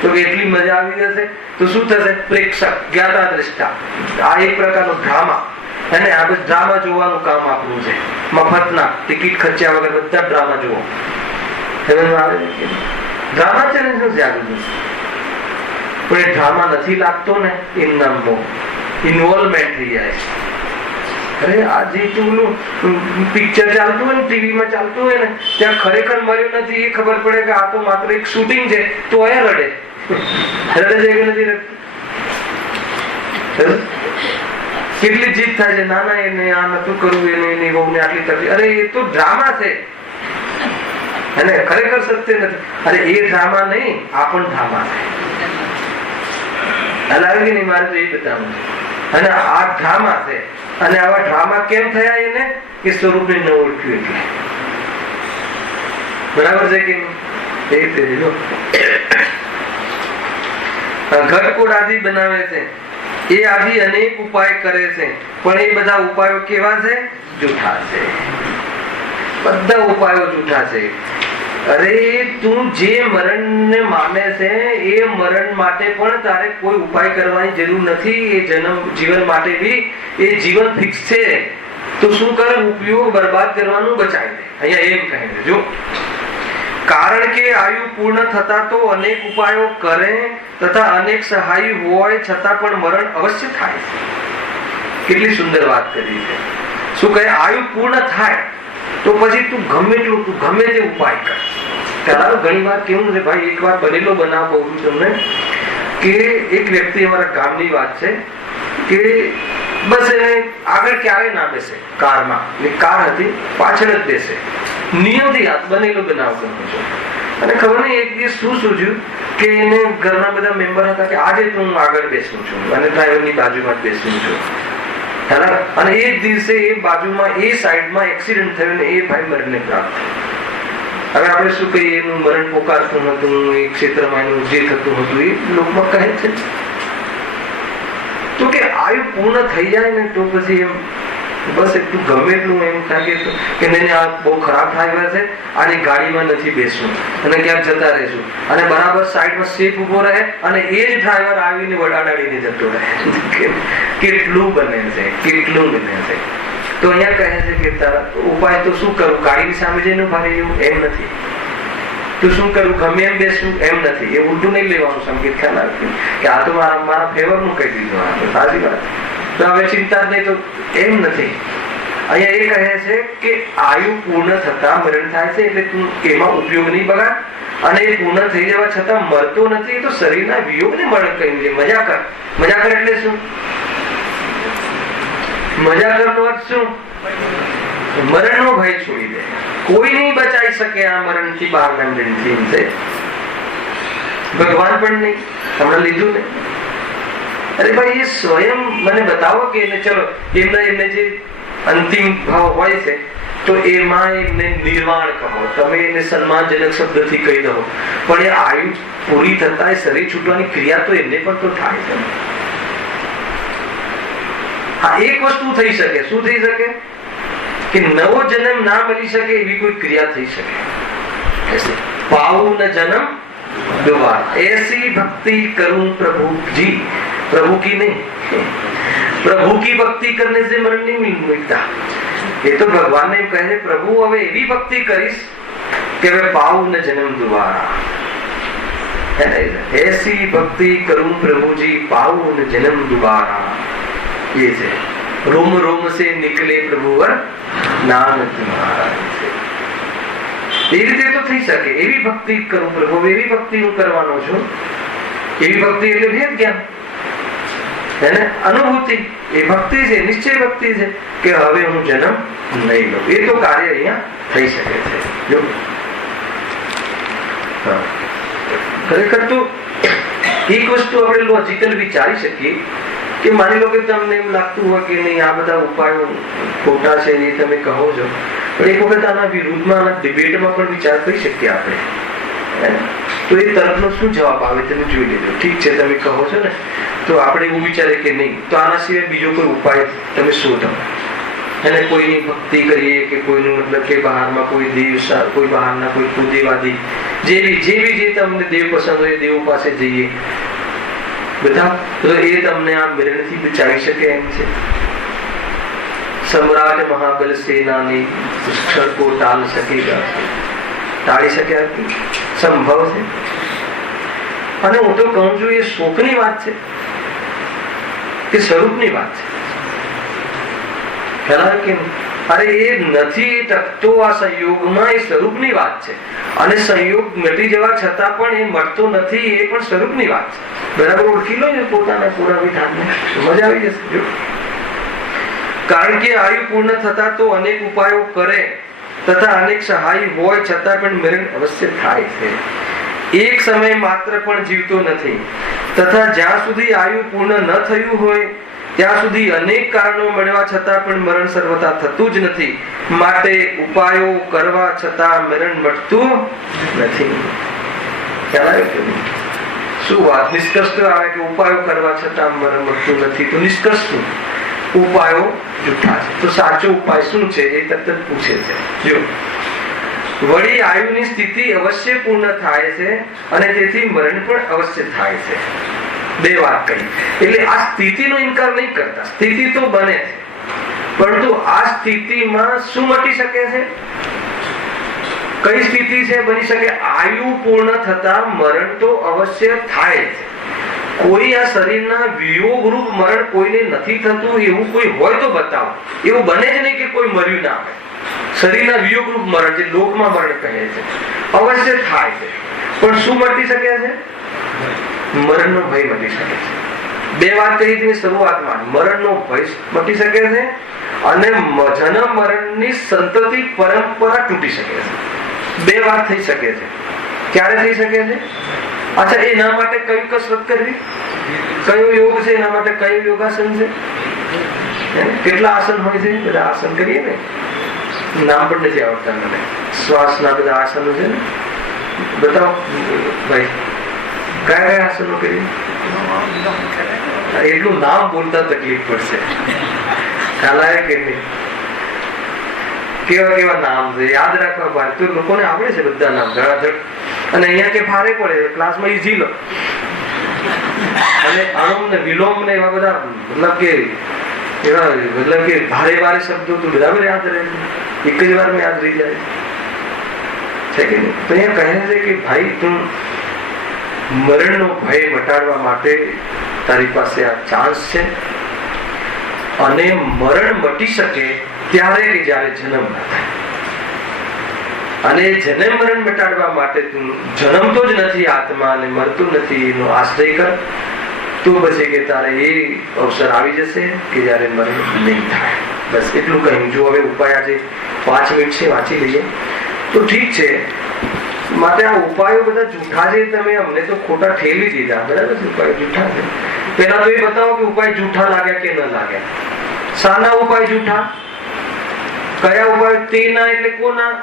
તો એટલી મજા આવી જશે તો શું થશે? પ્રેક્ષક, જ્ઞાતા, દ્રષ્ટા. આ એક પ્રકારનો ડ્રામા. અને આ બધું ડ્રામા જોવાનું કામ આપણું છે. મફતના ટિકિટ ખર્ચ્યા વગર બધા ડ્રામા જુઓ. ડ્રામા છે ને શું છે આ બધું? પણ એ ડ્રામા નથી લાગતો ને એમ નામ મોહ. ઇન્વોલ્વમેન્ટ થઈ જાય છે. અરે આ જે પેલું પિક્ચર ચાલતું હોય ને, ટીવીમાં ચાલતું હોય ને, ત્યાં ખરેખર મળ્યું નથી એ ખબર પડે કે આ તો માત્ર એક શૂટિંગ છે, તો એ રડે. રડે છે કે નથી રડતું? કેટલી જીત થાય છે. ના ના એને આ નતું કરવું, એને એની વહુને આટલી તકલીફ. અરે એ તો ડ્રામા છે અને ખરેખર સત્ય નથી. અરે એ ડ્રામા નહીં, આ પણ ડ્રામા છે. હલાવે કે નહીં? મારે તો એ બતાવવું છે. અને આ ડ્રામા છે. અને આવા ડ્રામા કેમ થયા? એને કે સ્વરૂપને ન ઓળખ્યું એટલે. બરાબર છે કે ઘટકોડ આદિ બનાવે છે, એ આદિ અનેક ઉપાય કરે છે, પણ એ બધા ઉપાયો કેવા છે? જૂઠા છે. બધા ઉપાયો જૂઠા છે. અરે તું જે મરણને માને છે એ મરણ માટે પણ તારે કોઈ ઉપાય કરવાની જરૂર નથી. એ જીવન માટે બી એ જીવન ફિક્સ છે. તો શું કરે? ઉપયોગ બરબાદ કરવાનું બચાવી દે. અહીંયા એમ કહે છે જો, કારણ કે આયુ પૂર્ણ થતા તો અનેક ઉપાયો કરે તથા અનેક સહાય હોય છતાં પણ મરણ અવશ્ય થાય. કેટલી સુંદર વાત કરી છે. શું કહે? આયુ પૂર્ણ થાય તો પછી તું ગમે એટલું, તું ગમે તે ઉપાય કર. ત્યારે ઘણી વાર કેવું છે ભાઈ, એક વાર બનેલો બનાવ કહું છું તમને કે એક વ્યક્તિ, અમારા ગામની વાત છે, કે બસ એને આગળ ક્યારે ના બેસે કારમાં. કાર હતી, પાછળ જ બેસે. નિયમથી હાથ બનેલો બનાવ કરું છું. અને ખબર નહીં એક દિવસ શું સૂઝ્યું કે એને ઘરના બધા મેમ્બર હતા કે આજે તો હું આગળ બેસું છું અને ડ્રાઈવરની બાજુમાં જ બેસું છું. અને એ દિવસે એ બાજુમાં એ સાઈડમાં એક્સિડન્ટ થયો ને એ ભાઈ મરણને પ્રાપ્ત થયો. હવે આપણે શું કહીએ? એનું મરણ પોકારતું હતું, એ ક્ષેત્રમાં એનું જે થતું હતું એ લોકમાં કહે છે. તો કે આયુ પૂર્ણ થઈ જાય ને તો પછી એમ બસ એટલું ગમે એટલું એમ થાય કે નહીં આ બહુ ખરાબ ડ્રાઈવર છે, આની ગાડીમાં નથી બેસવું અને ક્યાંક જતા રહેશું, અને બરાબર સાઈડમાં સેફ ઉભો રહે અને એ જ ડ્રાઈવર આવીને વડાડાડીને જતો રહે. કેટલું બને છે, કેટલું બને છે. તો અહીંયા કહે છે કે તારા ઉપાય તો શું કરું? ગાડીની સામે જઈને ઉભા રહેવું એમ નથી. તો શું કરું? ગમે એમ બેસવું એમ નથી. એ ઉલટું નહીં લેવાનું સંકેત ખ્યાલ આવે કે આ તો મારા ફેવરનું કહી દીધું. સાચી વાત. તો હવે ચિંતા જ નહીં, તો એમ નથી. અહીંયા એ કહે છે કે આયુ પૂર્ણ થતા મરણ થાય છે, એટલે તું એમાં ઉપયોગ નહીં બગાડ. અને એ પૂર્ણ થઈ જવા છતાં મરતો નથી, તો શરીરના વિયોગને મરણ કહ્યું છે. મજા કર. મજા કર એટલે શું? મજા કરનો અર્થ શું? મરણનો ભય છોડી દે. કોઈ નહીં બચાવી શકે આ મરણથી, બહારના મરણથી. ભગવાન પણ નહીં. હમણાં લીધું ને. અરે ભાઈ, એ સ્વયં મને બતાવો કે ચલો એમને જે અંતિમ ભાવ હોય છે તો એમાં એમને નિર્વાણ કહો, તમે એને સન્માનજનક શબ્દથી કહી દો, પણ એ આયુ પૂરી થતા શરીર છૂટવાની ક્રિયા તો એમને પણ તો થાય છે. હા, એક વસ્તુ થઈ શકે. શું થઈ શકે? કે નવો જન્મ ના મળી શકે એવી કોઈ ક્રિયા થઈ શકે. પાઉ ન જન્મ दोबारा ऐसी भक्ति करूं प्रभु जी, प्रभु की नहीं, प्रभु की भक्ति करने से मरण नहीं मिलता. ये तो भगवान ने कहे प्रभु હવે એવી ભક્તિ કરીશ કે વે પાઉં ન જન્મ દુબારા. ऐसी भक्ति करूं प्रभु जी पाऊं न जन्म दोबारा. ये છે रोम रोम से निकले प्रभुवर नाम तुम्हारा. એ રીતે તો થઈ શકે. એવી ભક્તિ કરું પ્રભુ, એવી ભક્તિ હું કરવાનો છું. એવી ભક્તિ એટલે ભેદ જ્ઞાન, એને અનુભૂતિ. એ ભક્તિ છે, નિશ્ચય ભક્તિ છે કે હવે હું જન્મ નહીં લઉં. એ તો કાર્ય અહીંયા થઈ શકે છે. જો ખરેખર તો એક વસ્તુ આપણે લોજિકલ વિચારી શકીએ કે માની લો કે તમને એમ લાગતું હોય કે નહીં આ બધા ઉપાયો ખોટા છે એ તમે કહો છો, પણ એક વખત આના વિરુદ્ધમાં ડિબેટમાં પણ વિચાર કરી શકીએ આપણે. તો એ તરફનો શું જવાબ આવે તમે જોઈ લેજો. ઠીક છે, તમે કહો છો ને, તો આપણે એવું વિચારે કે નહીં, તો આના સિવાય બીજો કોઈ ઉપાય તમે શોધો. અને કોઈની ભક્તિ કરીએ કે કોઈનું મતલબ કે બહારમાં કોઈ દેવ, કોઈ બહારના કોઈ કુદેવાદી, જે તમને દેવ પસંદ હોય દેવ પાસે જઈએ બધા, તો એ તમને આ મરણથી બચાવી શકે એમ છે. સમ્રાટ મહાબલ સેનાની પુષ્કળ કો ટાળ સકેગા, ટાળી શકે સંભવ છે. અને હું તો કહું છું એ શોકની વાત છે કે સ્વરૂપની વાત છે. ખ્યાલ કેમ? અરે એ નથી ટકતો આ સંયોગમાં, એ સ્વરૂપની વાત છે. અને સંયોગ મટી જવા છતાં પણ એ મળતો નથી, એ પણ સ્વરૂપની વાત છે. બરાબર ઓળખી લો પોતાના પૂરા વિધાનને, મજા આવી જશે. કારણ કે આયુ પૂર્ણ થતા તો અનેક ઉપાયો કરે તથા અનેક સહાય હોય છતાં પણ મરણ અવશ્ય થાય છે. એક સમય માત્ર પણ જીવતો નથી, તથા જ્યાં સુધી આયુ પૂર્ણ ન થયું હોય ત્યાં સુધી અનેક કારણો મળવા છતાં પણ મરણ સર્વથા થતું જ નથી. માટે ઉપાયો કરવા છતાં મરણ મટતું નથી. ખ્યાલ આવે કે શું વાત? નિષ્કર્ષ તો આવે કે ઉપાયો કરવા છતાં મરણ મટતું નથી. તો નિષ્કર્ષ શું? ઉપાયો જૂઠા છે. તો સાચો ઉપાય શું છે એ તરત પૂછે છે. જો વળી આયુની સ્થિતિ અવશ્ય પૂર્ણ થાય છે અને તેથી મરણ પણ અવશ્ય થાય છે. બે વાત કહી. એટલે આ સ્થિતિનો ઇનકાર નહીં કરતા, સ્થિતિ તો બને છે, પરંતુ આ સ્થિતિમાં શું મટી શકે છે? કઈ સ્થિતિ છે બની શકે? આયુ પૂર્ણ થતા મરણ તો અવશ્ય થાય છે. કોઈ આ શરીરના વિયોગ રૂપ મરણ કોઈને નથી થતું એવું કોઈ હોય તો બતાવો. એવું બને જ નહીં કે કોઈ મર્યું ના હોય. શરીરના વિયોગ રૂપ મરણ, જે લોકમાં મરણ કહે છે, અવશ્ય થાય છે. પણ શું મટી શકે છે? મરણનો ભય મટી શકે છે. બે વાત કહી હતી શરૂઆતમાં. મરણનો ભય મટી શકે છે અને જન્મ મરણની સંતતિ પરંપરા તૂટી શકે છે. બે વાત થઈ શકે છે. ક્યારે થઈ શકે છે? અચ્છા, એના માટે કઈ કસરત કરવી, કયો યોગ છે એના માટે, કયું યોગાસન છે, કેટલા આસન હોય છે? બધા આસન કરીએ ને, નામ પણ નથી આવડતા મને. શ્વાસના બધા આસનો છે ને, બતાવો ભાઈ, કયા કયા આસનો કરીએ? એટલું નામ બોલતા તકલીફ પડશે. ખ્યાલ આવે કે નહીં? કેવા કેવા નામ છે, યાદ રાખવા પડે. તો લોકોને આવડે છે બધા નામ ધડાધડ, અને અહીંયા કે ભારે પડે ક્લાસમાં ઈઝી લો. અને અણુમ ને વિલોમ ને એવા બધા મતલબ કે ભારે ભારે શબ્દો તો બરાબર યાદ રહે, એક જ વાર યાદ રહી જાય છે કે નહીં? તો અહીંયા કહે છે કે ભાઈ તું મરણનો ભય મટાડવા માટે તારી પાસે આ ચાન્સ છે, અને મરણ મટી શકે ત્યારે કે જ્યારે જન્મ ના થાય. અને જન્મ મરણ મટાડવા માટે તું જન્મતો જ નથી આત્મા અને મરતું નથી એનો આશ્રય કર. તો પછી કે તારે એ અવસર આવી જશે કે જ્યારે મરણ નહીં થાય. બસ એટલું કહ્યું. જો હવે ઉપાય આજે 5 મિનિટ છે, વાંચી લઈએ તો ઠીક છે. માટે આ ઉપાયો બધા જૂઠા છે. તમે અમને તો ખોટા ઠેલી દીધા, બરાબર છે? ઉપાય જૂઠા છે. પેલા તો એ બતાવો કે ઉપાય જૂઠા લાગ્યા કે ન લાગ્યા. શાના ઉપાય જૂઠા? કયા ઉપાય? તેના એટલે કોના?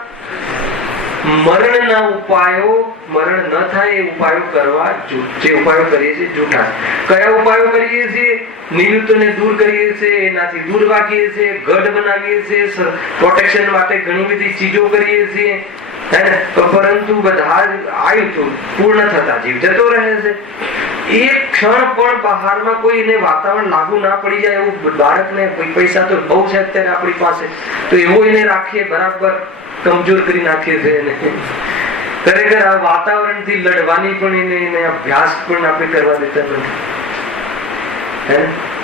મરણના ઉપાયો. મરણ ન થાય એ ઉપાયો કરવા, જે ઉપાયો કરીએ છીએ જૂઠા. કયા ઉપાયો કરીએ છીએ? નિમિત્તોને દૂર કરીએ છીએ, એનાથી દૂર ભાગીએ છીએ, ગઢ બનાવીએ છીએ, પ્રોટેક્શન માટે ઘણી બધી ચીજો કરીએ છીએ, પરંતુ બધા જ આયુ પૂર્ણ થતા જીવ જતો રહે છે. એક ક્ષણ પણ બહારમાં કોઈને વાતાવરણ લાગુ ના પડી જાય એવું બાળકને, પૈસા તો બહુ છે અત્યારે આપણી પાસે, તો એવો એને રાખીએ, બરાબર કમજોર કરી નાખીએ છીએ. ખરેખર આ વાતાવરણથી લડવાની પણ એને અભ્યાસ પણ આપણે કરવા દેતા નથી.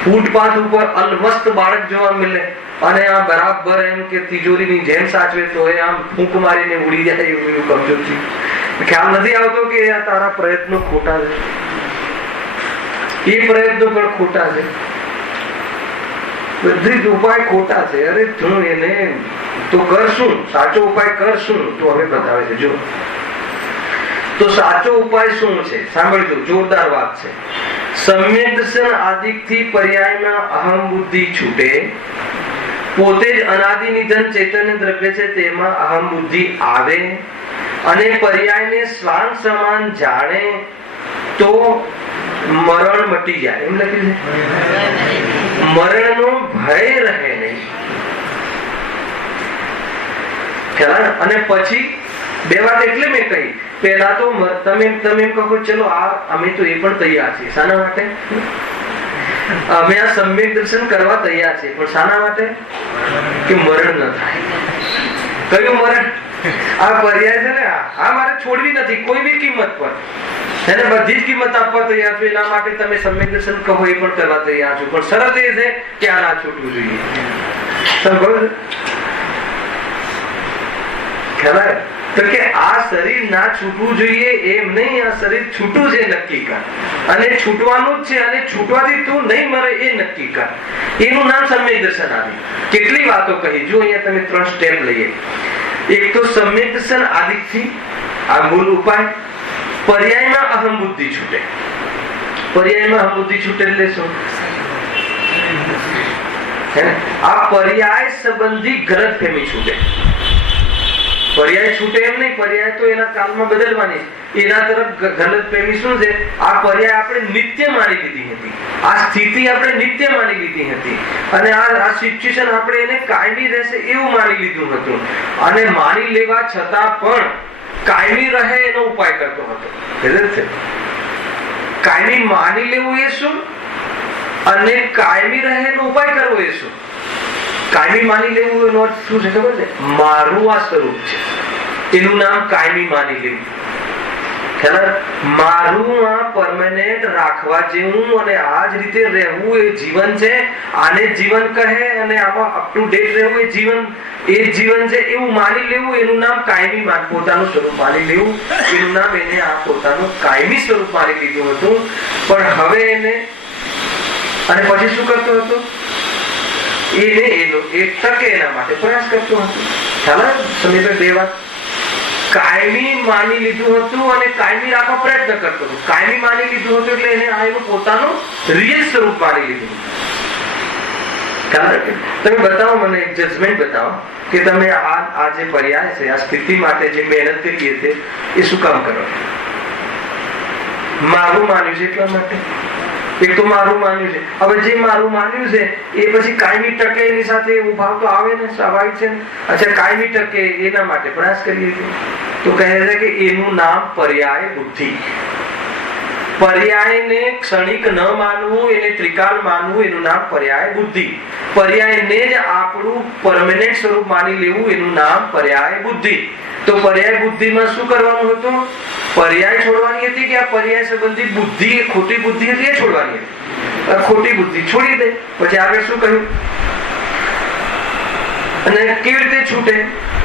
ફૂટપાથ ઉપર અલમસ્ત બાળક જોવા મળે, અને આ બરાબર એમ કે તિજોરીની જેમ સાચવે તો એ આમ ફૂંક મારીને ઉડી જાય એવું કમજોર છે. ખ્યાલ નથી આવતો કે આ તારા પ્રયત્નો ખોટા છે, એ પ્રયત્નો પણ ખોટા છે, બધી જ ઉપાય ખોટા છે. અરે તું એને તો કરશું, સાચો ઉપાય કરશું તો હવે બતાવે છે. જો તો સાચો ઉપાય શું છે સાંભળજો, જોરદાર વાત છે. સમ્યક દર્શન આદિથી પર્યાયમાં અહમ બુદ્ધિ છૂટે, પોતે જ અનાદિ નિધન ચૈતન્ય દ્રવ્ય છે તેમાં અહમ બુદ્ધિ આવે, અને પર્યાયને સ્વાંગ સમાન જાણે તો મરણ મટી જાય. એમ લખ્યું છે, મરણનો ભય રહે નહીં. અને પછી બે વાત એટલે મેં કહી, પેલા તો તમે એમ કહો ચલો અમે તો એ પણ તૈયાર છીએ. શાના માટે? અમે આ સમ્યક દર્શન કરવા તૈયાર છીએ, પણ શાના માટે? કે મરણ ન થાય. કયું મરણ? આ પર્યાય છે ને, આ મારે છોડવી નથી કોઈ બી કિંમત પર, એને બધી જ કિંમત આપવા તૈયાર છું. એના માટે તમે સમ્યક દર્શન કહો એ પણ કરવા તૈયાર છું, પણ શરત એ છે કે આ ના છૂટવું જોઈએ. સમજો ખ્યાલ? તો કે આ શરીર ના છૂટવું જોઈએ એમ નહીં, આ શરીર છૂટવું છે નક્કી કર, અને છૂટવાનું જ છે, અને છૂટવાથી તું નહીં મરે એ નક્કી કર. એનું નામ સમ્યક દર્શન આદિ. કેટલી વાતો કહી. જો અહીંયા તમે 3 સ્ટેપ લઈએ. એક તો સમ્યક દર્શન આદિથી આ મૂળ ઉપાય. પર્યાયમાં અહમ બુદ્ધિ છૂટે. પર્યાયમાં અહમ બુદ્ધિ છૂટે એટલે શું? આ પર્યાય સંબંધી ગલતફહેમી છૂટે. પર્યાય છૂટે એમ નહીં, પર્યાય તો એના કાલમાં બદલવાની. એના તરફ ગલતફહેમી શું છે? આ પર્યાય આપણે નિત્ય માની લીધી હતી, આ સ્થિતિ આપણે નિત્ય માની લીધી હતી, અને આ સિચ્યુએશન આપણે એને કાયમી રહેશે એવું માની લીધું હતું, અને માની લેવા છતાં પણ કાયમી રહે એનો ઉપાય કરતો હતો. કાયમી માની લેવું એ શું, અને કાયમી રહે એનો ઉપાય કરવો એ શું? કાયમી માની લેવું એનો અર્થ શું છે ખબર છે? મારું આ સ્વરૂપ છે, એનું નામ કાયમી માની લેવું. મારું આ પરમેનન્ટ રાખવા જેવું અને આ જ રીતે રહેવું એ જીવન છે, આને જીવન કહે, અને આમાં અપ ટુ ડેટ રહેવું એ જીવન છે એવું માની લેવું, એનું નામ કાયમી પોતાનું સ્વરૂપ માની લેવું, એનું નામ એને આ પોતાનું કાયમી સ્વરૂપ માની લીધું હતું. પણ હવે એને, અને પછી શું કરતો હતો? એને એક ટકે એના માટે પ્રયાસ કરતો હતો. ચાલો સમય બે વાત. કાયમી માની લીધું હતું અને કાયમી રાખવા પ્રયત્ન કરતો હતો. કાયમી માની લીધું હતું એટલે એને આ એનું પોતાનું રિયલ સ્વરૂપ માની લીધું. તમે બતાવો મને એક જજમેન્ટ બતાવો કે તમે આ જે પર્યાય છે, આ સ્થિતિ માટે જે મહેનત કરીએ છીએ એ શું કામ કરો? મારું માન્યું છે એટલા માટે. એક તો મારું માન્યું છે. હવે જે મારું માન્યું છે એ પછી કાયમી ટકે એની સાથે એવો ભાવ તો આવે ને, સ્વાભાવિક છે ને. અચ્છા, કાયમી ટકે એના માટે પ્રયાસ કરીએ છીએ તો કહે છે કે એનું નામ પર્યાય બુદ્ધિ. પર્યાયને ક્ષણિક ન માનવું, એને ત્રિકાલ માનવું, એનું નામ પર્યાય બુદ્ધિ. પર્યાયને જ આપણું પરમેનન્ટ સ્વરૂપ માની લેવું, એનું નામ પર્યાય બુદ્ધિ. તો પર્યાય બુદ્ધિમાં શું કરવાનું હતું? પર્યાય છોડવાની હતી કે આ પર્યાય સંબંધી બુદ્ધિ ખોટી બુદ્ધિ હતી એ છોડવાની હતી. ખોટી બુદ્ધિ છોડી દે. પછી આગળ શું કહ્યું અને કેવી રીતે છૂટે?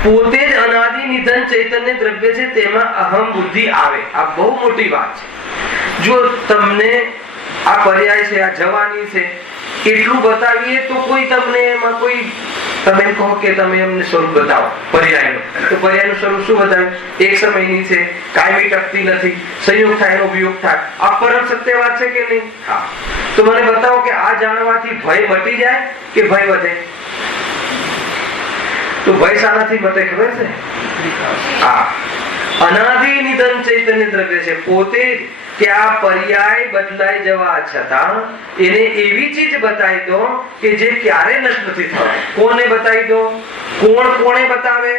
પોતે જ અનાદિ નિધન ચૈતન્ય દ્રવ્ય છે, તેમાં અહમ બુદ્ધિ આવે. આ બહુ મોટી વાત છે. જો તમને આ પર્યાય છે, આ જવાની છે, એટલું બતાવીએ તો કોઈ તમને એમાં કોઈ તમે કહો કે તમે એમને સ્વરૂપ બતાવો પર્યાયનું, તો પર્યાયનું સ્વરૂપ શું બતાવ્યું? એક સમયની છે, કાયમી ટકતી નથી, સંયોગ થાય એનો વિયોગ થાય. આ પરમ સત્ય વાત છે કે નહીં? હા. તો મને બતાવો કે આ જાણવાથી ભય મટી જાય કે ભય વધે? તો ભય શાનાથી મટે ખબર છે? હા, અનાદિ નિધન ચૈતન્ય દ્રવ્ય છે, પોતે કે આ પર્યાય બદલાઈ જવા છતાં એને એવી ચીજ બતાવી દો કે જે ક્યારે નષ્ટ નથી થવાની. કોને બતાવી દો? કોણે બતાવે?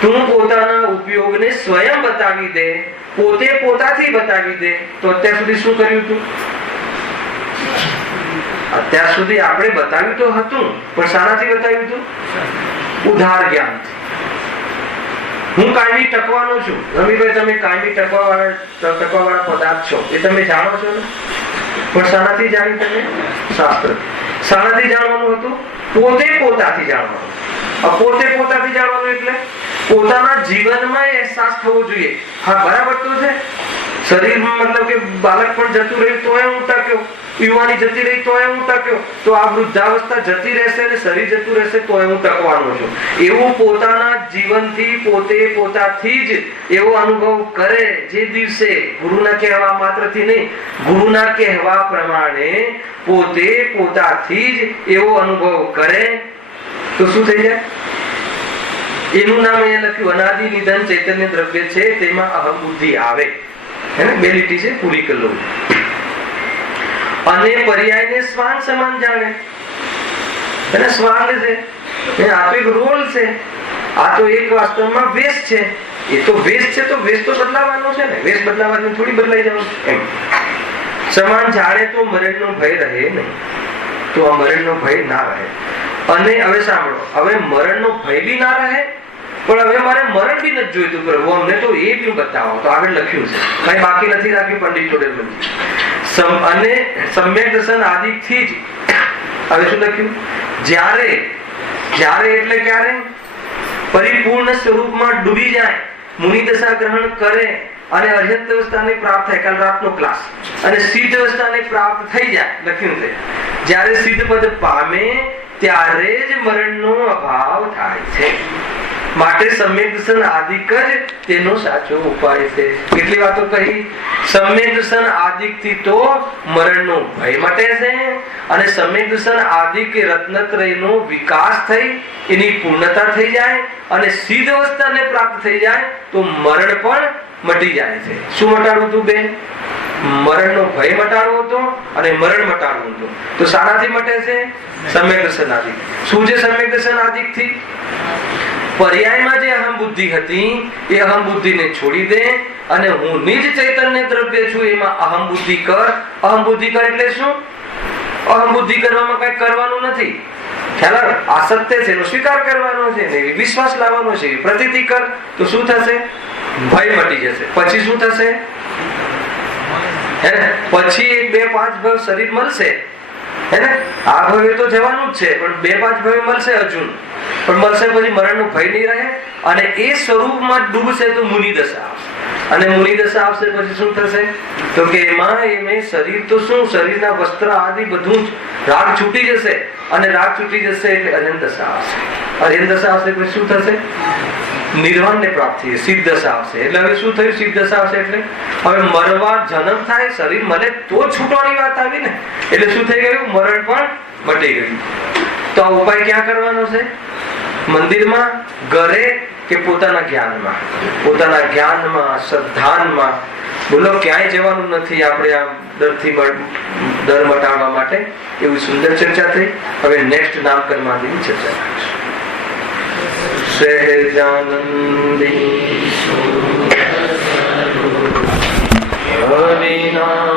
તું પોતાના ઉપયોગને સ્વયં બતાવી દે, પોતે પોતાથી બતાવી દે. તો અત્યાર સુધી શું કર્યું હતું? અત્યાર સુધી આપણે બતાવ્યું તો હતું, પણ શાનાથી બતાવ્યું હતું? ઉધાર જ્ઞાનથી. હું કાયમી ટકવાનો છું. રમીભાઈ, તમે કાયમી ટકવા વાળા પદાર્થ છો એ તમે જાણો છો ને? પણ શાનાથી જાણી તમે? શાસ્ત્ર. શાનાથી જાણવાનું હતું? પોતે પોતાથી જાણવાનું. પોતે પોતાથી જાણવાનું એટલે પોતાના જીવનમાં અહેસાસ થવો જોઈએ. હા, બરાબર તો છે. શરીરમાં મતલબ કે બાળક પણ જતું રહ્યું તોય હું ટક્યો, યુવાની જતી રહી તોય હું ટક્યો, તો આ વૃદ્ધાવસ્થા જતી રહેશે અને શરીર જતું રહેશે તોય હું ટકવાનો છું. એવું પોતાના જીવનથી પોતે પોતાથી જ એવો અનુભવ કરે જે દિવસે ગુરુના કહેવા માત્રથી નહીં, ગુરુના કહેવા પ્રમાણે પોતે પોતાથી જ એવો અનુભવ કરે તો શું થઈ જાય? એનું નામ અહીંયા લખ્યું અનાદિ નિધન ચૈતન્ય દ્રવ્ય છે, તેમાં અહમ બુદ્ધિ આવે. હે ને? બે લીટી છે, પૂરી કરી લઉં. અને પર્યાયને શ્વાન સમાન જાણે. એને શ્વાન છે, આ તો એક રોલ છે, આ તો એક વાસ્તવમાં વેશ છે. એ તો વેશ છે, તો વેશ તો બદલાવાનો છે ને. વેશ બદલાવાનું થોડી બદલાઈ જવાનું એમ. સમાન જાણે તો મરણનો ભય રહે નહીં. તો આ મરણનો ભય ના રહે. અને હવે સાંભળો, હવે મરણનો ભય બી ના રહે, પણ હવે મારે મરણ બી નથી જોઈતું પ્રભુ, અમને તો એ બી બતાવો. તો આગળ લખ્યું છે, કઈ બાકી નથી રાખ્યું પંડિત જોડે. અને સમ્યક દર્શન આદિથી જ હવે શું લખ્યું? જ્યારે એટલે ક્યારે? પરિપૂર્ણ સ્વરૂપમાં ડૂબી જાય, મુનિ દશા ગ્રહણ કરે અને અર્હત અવસ્થાને પ્રાપ્ત થાય. કાલ રાતનો ક્લાસ. અને સિદ્ધ અવસ્થાને પ્રાપ્ત થઈ જાય, લખ્યું છે. જ્યારે સિદ્ધ પદ પામે ત્યારે જ મરણનો અભાવ થાય છે. માટે સમ્યક દર્શન આદિક જ તેનો સાચો ઉપાય છે. કેટલી વાતો કહી? સમ્યક દર્શન આદિક થી તો મરણનો ભય મટે છે, અને સમ્યક દર્શન આદિક રત્નત્રયનો વિકાસ થઈ એની પૂર્ણતા થઈ જાય અને સિદ્ધ અવસ્થાને પ્રાપ્ત થઈ જાય તો મરણ પણ મટી જાય છે. શું મટાડવું હતું બેન? મરણનો ભય મટાડવો હતો અને મરણ મટાડવું હતું. તો શાનાથી મટે છે? સમ્યક દર્શન આદિક. શું છે સમ્યક દર્શન આદિક થી? પર્યાયમાં જે અહમ બુદ્ધિ હતી એ અહમ બુદ્ધિને છોડી દે અને હું નિજ ચૈતન્ય દ્રવ્ય છું એમાં અહમ બુદ્ધિ કર. અહમ બુદ્ધિ કર એટલે શું? અહમ બુદ્ધિ કરવામાં કઈ કરવાનું નથી. ખ્યાલ આવે? આ સત્ય છે એનો સ્વીકાર કરવાનો છે, વિશ્વાસ લાવવાનો છે. પ્રતીતિ કર તો શું થશે? ભય મટી જશે. પછી શું થશે? પછી 2-5 ભવ શરીર મળશે, હે ને? આ ભવે તો જવાનું જ છે, પણ 2-5 ભવે મળશે હજુ, પણ મળશે પછી મરણનો ભય નહીં રહે અને એ સ્વરૂપમાં ડૂબશે તો મુનિ દશા આવશે. અને મુનિ દશા આવશે પછી શું થશે? તો કે એમાં શરીર તો શું, શરીરના વસ્ત્ર આદિ બધું જ રાગ છૂટી જશે અને રાગ છૂટી જશે એટલે અનંત દશા આવશે. અનંત દશા આવશે પછી શું થશે? નિર્વાણને પ્રાપ્તિ, સિદ્ધ દશા આવશે. એટલે હવે શું થયું? સિદ્ધ દશા આવશે એટલે હવે મરવા જન્મ થાય, શરીર મળે તો છૂટવાની વાત આવી ને. એટલે શું થઈ ગયું? મરણ પણ મટી ગયું. તો આ ઉપાય ક્યાં કરવાનો છે? મંદિરમાં, ઘરે કે પોતાના જ્ઞાનમાં શ્રદ્ધાનમાં. બોલો ક્યાંય જવાનું નથી આપણે આ ડર મટાડવા માટે. એવું સુંદર ચર્ચા થઈ. હવે નેક્સ્ટ નામકરણની ચર્ચા સહેજાનંદી હરિનામ.